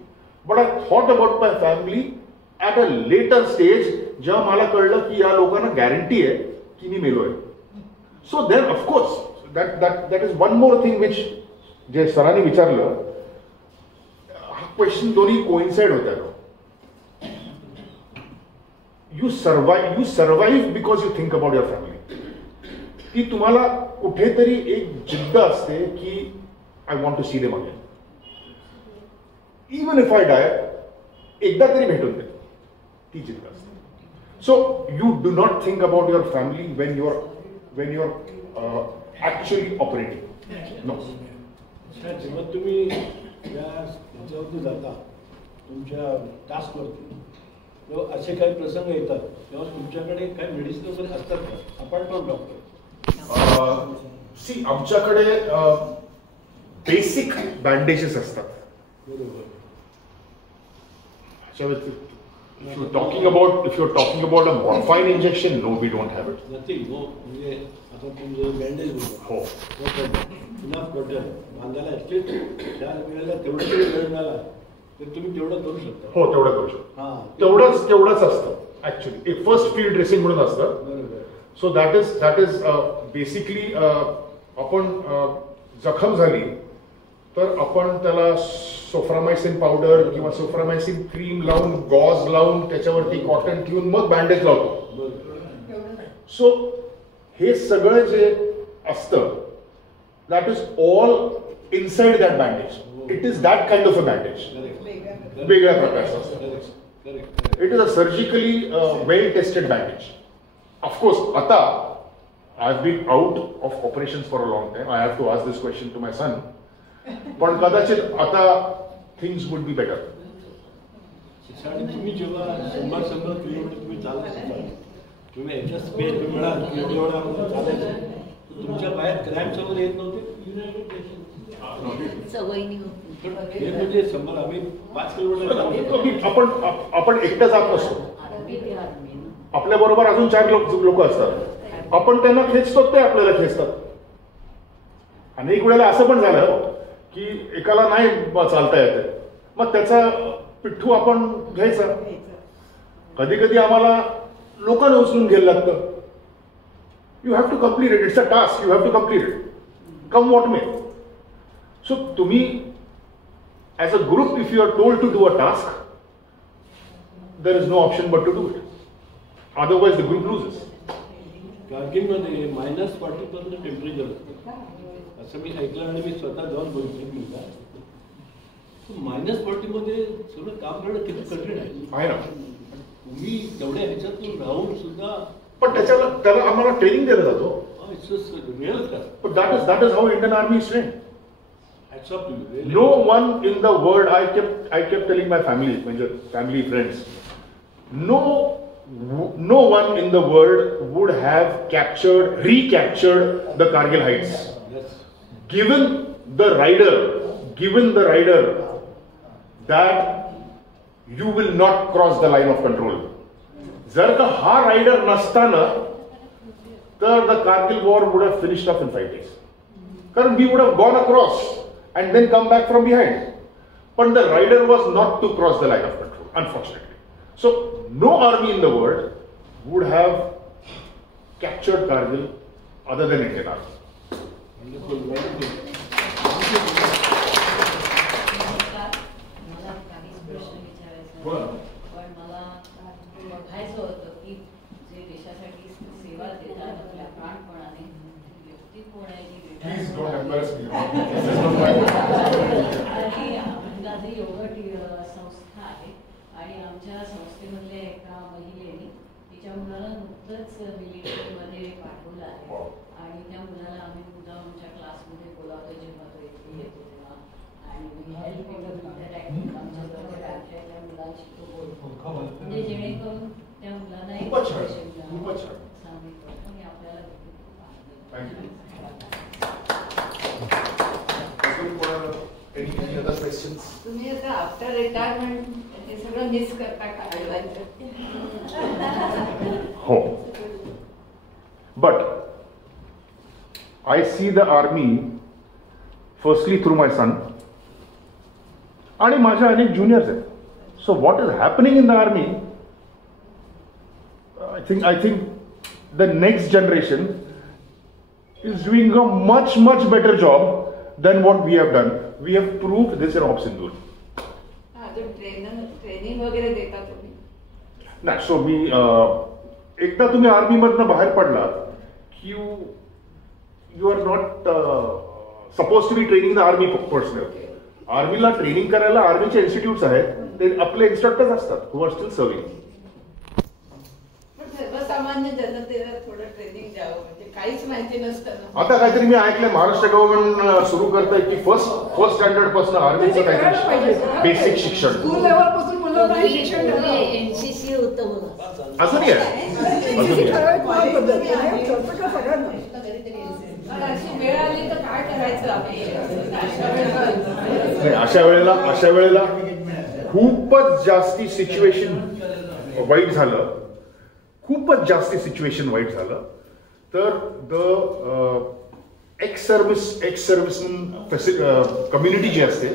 but I thought about my family at a later stage जेव्हा मला कळलं की या लोकांना guarantee आहे की मी मेलो आहे. So then of course that is one more thing which जे सरांनी विचारलं, हा क्वेश्चन दोन्ही कोइन्साइड होत्या. You survive because you think about your family. की तुम्हाला कुठेतरी एक जिद्द असते की I want to see them again. Even if I die, एकदा तरी भेटून दे, ती जिद्द असते. So you do not think about your family when you are actually operating. No. जेव्हा तुम्ही याच्यावरती जाता तुमच्या टास्कवरती तेव्हा असे काही प्रसंग येतात तेव्हा तुमच्याकडे काही मेडिसिन वगैरे असतात का अपार्ट फ्रॉम डॉक्टर? सी आमच्याकडे बेसिक बँडेजेस असतात. बरोबर. If you're talking about a morphine injection, no, we don't have it. Nothing, no. म्हणजे आता तुमचं बँडेज हो. पुन्हा कॉटन बांधायला ऍटलीस्ट त्या वेळेला तेवढं तरी वेळ मिळाला तर तुम्ही तेवढं करू शकता. हो, तेवढं करू शकतो. तेवढंच असतं ऍक्च्युअली. एक फर्स्ट फील्ड ड्रेसिंग म्हणून असतं. बरोबर. सो दॅट इज बेसिकली आपण जखम झाली तर आपण त्याला सोफ्रामायसिन पावडर किंवा सोफ्रामायसिन क्रीम लावून गॉज लावून त्याच्यावरती कॉटन ठेवून मग बँडेज लावतो. सो हे सगळं जे असतं that is all inside that bandage. It is that kind of a bandage. वेगळ्या प्रकारचं असतं. It is a surgically well tested bandage. Of course आता I have been out of operations for a long time. I have to ask this question to my son. पण कदाचित आता things would be better. तुम्ही जेव्हा 100 kilometre तुम्ही चालत असाल तुम्ही याच्या स्पेस मिळाल एवढा चालायचं तुमच्या बाहेर क्रॅम्प्स वगैरे येत नव्हते. हे म्हणजे 100 आम्ही 5 किलोमीटर आपण एकटं जात नसतो. आपल्या बरोबर अजून 4 लोक असतात. आपण त्यांना खेचतो ते आपल्याला खेचतात. अनेक वेळेला असं पण झालं की एकाला नाही चालता येते मग त्याचा पिठ्ठू आपण घ्यायचा. कधी कधी आम्हाला लोकांना उचलून घ्यायला लागतं. You have to complete it. It's a task. You have to complete it come what may. So तुम्ही as a group if you are told to do a task there is no option but to do it. Otherwise the group loses. कारगिलमध्ये -40% temperature असतं असं मी ऐकलं आणि मी स्वतः जाऊन बघितलं. -40 मध्ये सगळं काम करणं किती कठीण आहे ना. तुम्ही तेवढ्या ह्याच्यातून राहून सुद्धा पण त्याला आम्हाला ट्रेनिंग दिला जातो. Real But that is how Indian Army is trained. Absolutely. No one in the world, I kept telling my family friends, no one in the world would have recaptured the Kargil heights. Yes. Given the rider that you will not cross the line of control. जर का हा rider नसताना तर the Kargil war would have finished up in 5 days. Because we would have gone across and then come back from behind. But the rider was not to cross the line of control, unfortunately. So no army in the world would have captured Kargil other than Indian Army. Wonderful, wonderful. पण मला बघायचं होतं की जे देशासाठी सेवा देतात आपल्या प्राणपणाने व्यक्ती कोण आहे जी Please don't embarrass me. आणि अंदाजे एवढं संस्था आहे आणि आमच्या संस्थेमधल्या एका महिलेने तिच्या मुलाला नुकतंच मिलिटरीमध्ये पाठवलं आहे आणि त्या मुलाला आम्ही मुद्दाम आमच्या क्लासमध्ये बोलावतो जेव्हा तो इथे येतो तेव्हा आणि हेल्प आमच्या मुलांशी तो बोलतो म्हणजे जेणेकरून त्या मुलांना एक सांगितलं आणि आपल्याला Any other questions? तुम्ही आता आफ्टर रिटायरमेंट हे सगळं मिस करता का? हो. But I see the army firstly through my son आणि माझ्या अनेक ज्युनियर्स आहेत. So what is happening in the army? I think the next generation is doing a much better job than what we have done. We have proved this in Ops Sindoor. अजून training वगैरे देता तुम्ही? नाही. So मी एकदा तुम्ही आर्मीमधनं बाहेर पडलात की you are not suppose to be training the army personnel. आर्मीला ट्रेनिंग करायला आर्मीचे इन्स्टिट्यूट्स आहेत. ते आपले इन्स्ट्रक्टर्स असतात हु आर स्टील सर्विंग. सर्वसामान्य जनतेला थोडं ट्रेनिंग द्यावं म्हणजे काहीच माहिती नसतं. आता काहीतरी मी ऐकलंय महाराष्ट्र गव्हर्नमेंट सुरू करतंय की फर्स्ट स्टँडर्ड पासून आर्मीचं काहीतरी बेसिक शिक्षण. स्कूल लेवल पासून मुलांना शिक्षण एनसीसी होतं बघा. असं नाही आहे. अशी वेळ आली तर काय करायचं आम्ही? अशा वेळेला खूपच जास्ती सिच्युएशन वाईट झालं. तर द एक्स सर्व्हिसमन कम्युनिटी जी असते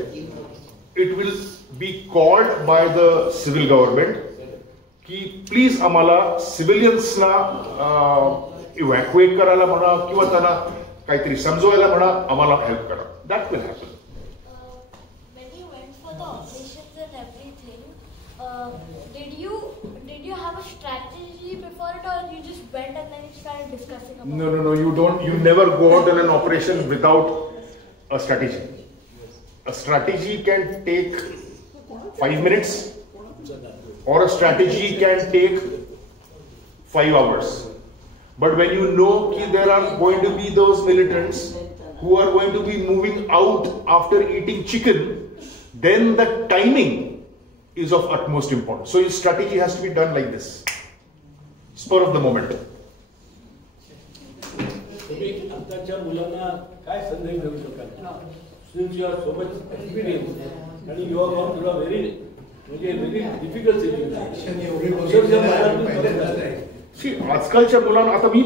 it will be called by the civil government की प्लीज आम्हाला सिव्हिलियन्सना इव्हॅक्युएट करायला म्हणा किंवा त्यांना काहीतरी समजवायला म्हणा आम्हाला हेल्प करा. That will happen. start discussing about No, you don't. You never go out on an operation without a strategy. A strategy can take 5 minutes, or a strategy can take 5 hours. But when you know that there are going to be those militants who are going to be moving out after eating chicken, then the timing is of utmost importance. So your strategy has to be done like this, spur of the moment. तुम्ही आताच्या मुलांना काय संदेश देऊ शकाल? Since you are so much experienced and you are gone through a very difficult situation. See, आजकालच्या मुलांना आता मी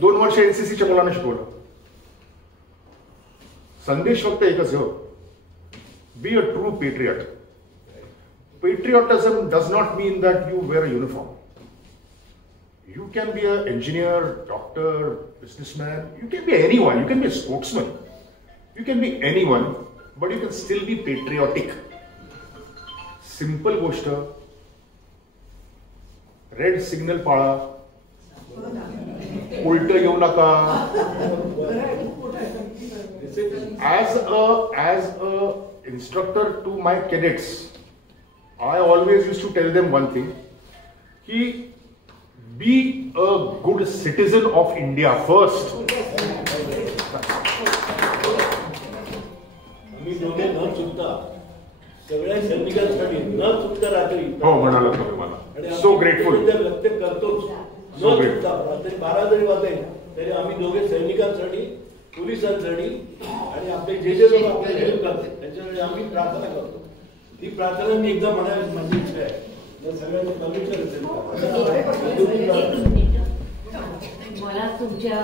2 वर्ष NCCच्या मुलांना शिकवलं. संदेश फक्त एकच आहे, be a true patriot. Patriotism does not mean that you wear a uniform. You can be an engineer, doctor, businessman, you can be anyone, you can be a sportsman, you can be anyone, but you can still be patriotic. Simple गोष्ट, red signal पाळा, उलट येऊ नका. As a instructor to my cadets, I always used to tell them one thing, ki be a good citizen of India first. आम्ही दोघे न चुकता सगळ्या सैनिकांसाठी न चुकता रात्री हो म्हणाला तुम्ही मला. So grateful. व्यक्त करतोच न चुकता. रात्री 12 जरी वाजले तरी आम्ही दोघे सैनिकांसाठी, पोलिसांसाठी आणि आपले जे लोक आपल्याला हेल्प करतात त्यांच्यासाठी आम्ही प्रार्थना करतो. ती प्रार्थना मी एकदा म्हणावी माझी इच्छा आहे. सगळ्यांनी परमिशन असेल मला तुमच्या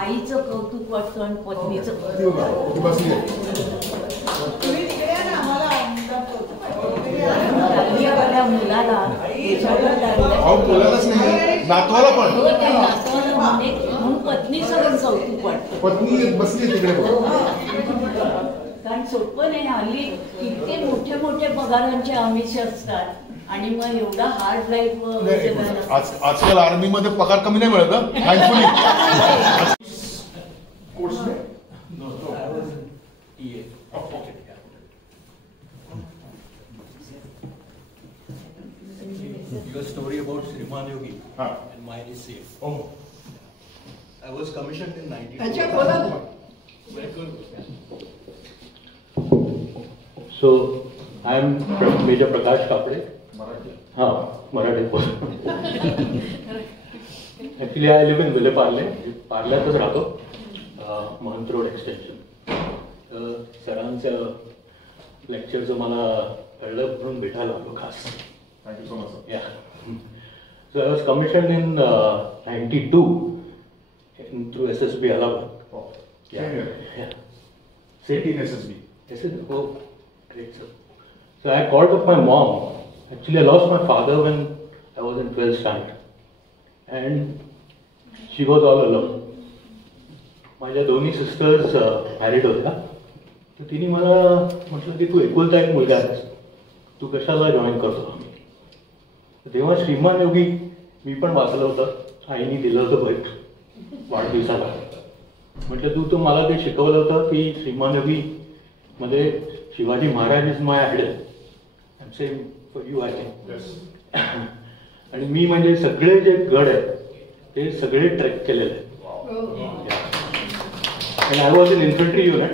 आईचं कौतुक वाटतं आणि पत्नीचं कौतुक. मुलाला नातवाला पण म्हणून पत्नीचं पण कौतुक वाटतं. पत्नी बसली तिकडे. कारण सोपं नाही. हल्ली इतके मोठे मोठे पगारांचे आमिष असतात आणि मग एवढा हार्ड लाईफ. आजकाल आर्मी मध्ये पगार कमी नाही मिळत. Your story about Shriman Yogi and mine is same. I was commissioned in 92. So I am Major Prakash Kapde. Marathi. Actually, I live in Ville Parle. Parल्यातच राहतो. महंत रोड एक्सटेन्शन. सरांचं लेक्चरचं मला कळलं म्हणून भेटायला आलो खास. Thank you so much, sir. Yeah. So I was commissioned in 92 through SSB Allahabad. Oh, Yeah. same here. Yeah. Same in SSB. Oh, great, sir. So I called up my mom. Actually, I lost my father when I was in 12th standard. And she was all alone. माझ्या दोन्ही sisters married होत्या. तर तिने मला म्हटलं की तू एकुलता एक मुलगा आहेस, तू कशाला जॉईन करतो. तेव्हा श्रीमान योगी मी पण वाचलं होतं. आईने दिलं होतं भेट वाढदिवसाला. म्हटलं तू मला ते शिकवलं होतं की श्रीमान योगी मध्ये Shivaji Maharaj is my idol. I am same for you I think. आणि मी म्हणजे सगळे जे गड आहेत ते सगळे ट्रेक केलेले आहेत. आणि I was in infantry unit.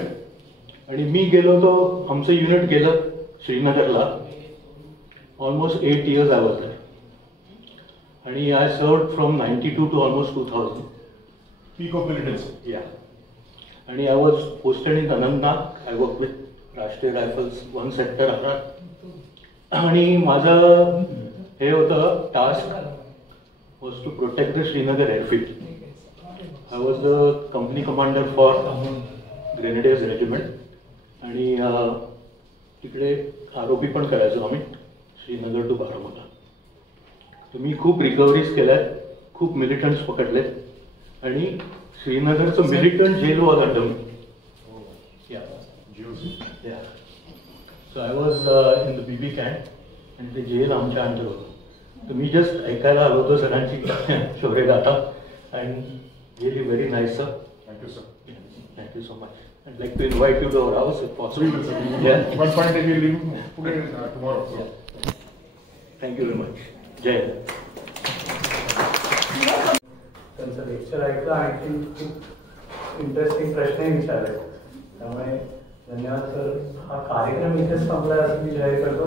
आणि मी गेलो होतो, आमचं युनिट गेलं श्रीनगरला. Almost 8 years I was there. आणि I served from 92 to almost 2000. Peak of militants. Yeah. आणि I was posted in Anantnag. I worked with राष्ट्रीय रायफल्स 1 sector 11. आणि माझं हे होतं task was to protect the Srinagar airfield. I was the company commander for Grenadiers Regiment. आणि तिकडे आरोपी पण करायचो आम्ही श्रीनगर टू बारामुल्ला. तर मी खूप रिकव्हरीज केल्यात, खूप मिलिटंट्स पकडलेत. आणि श्रीनगरचं militant jail was under me. So I was in the BB camp आणि ते जेल आमच्या अंडर होतं. तर मी जस्ट ऐकायला आलो होतो सरांची शौर्यगाथा and really very nice, sir. Thank you, sir. Thank you so much. I'd like to invite you to our house if possible. We will, sir. Yeah. One fine day we will leave tomorrow. So. Thank you very much. जय हिंद. त्यांचं lecture ऐकलं आणखी खूप interesting प्रश्नही विचारले. त्यामुळे धन्यवाद sir. हा कार्यक्रम इथेच संपला असं मी जाहीर करतो.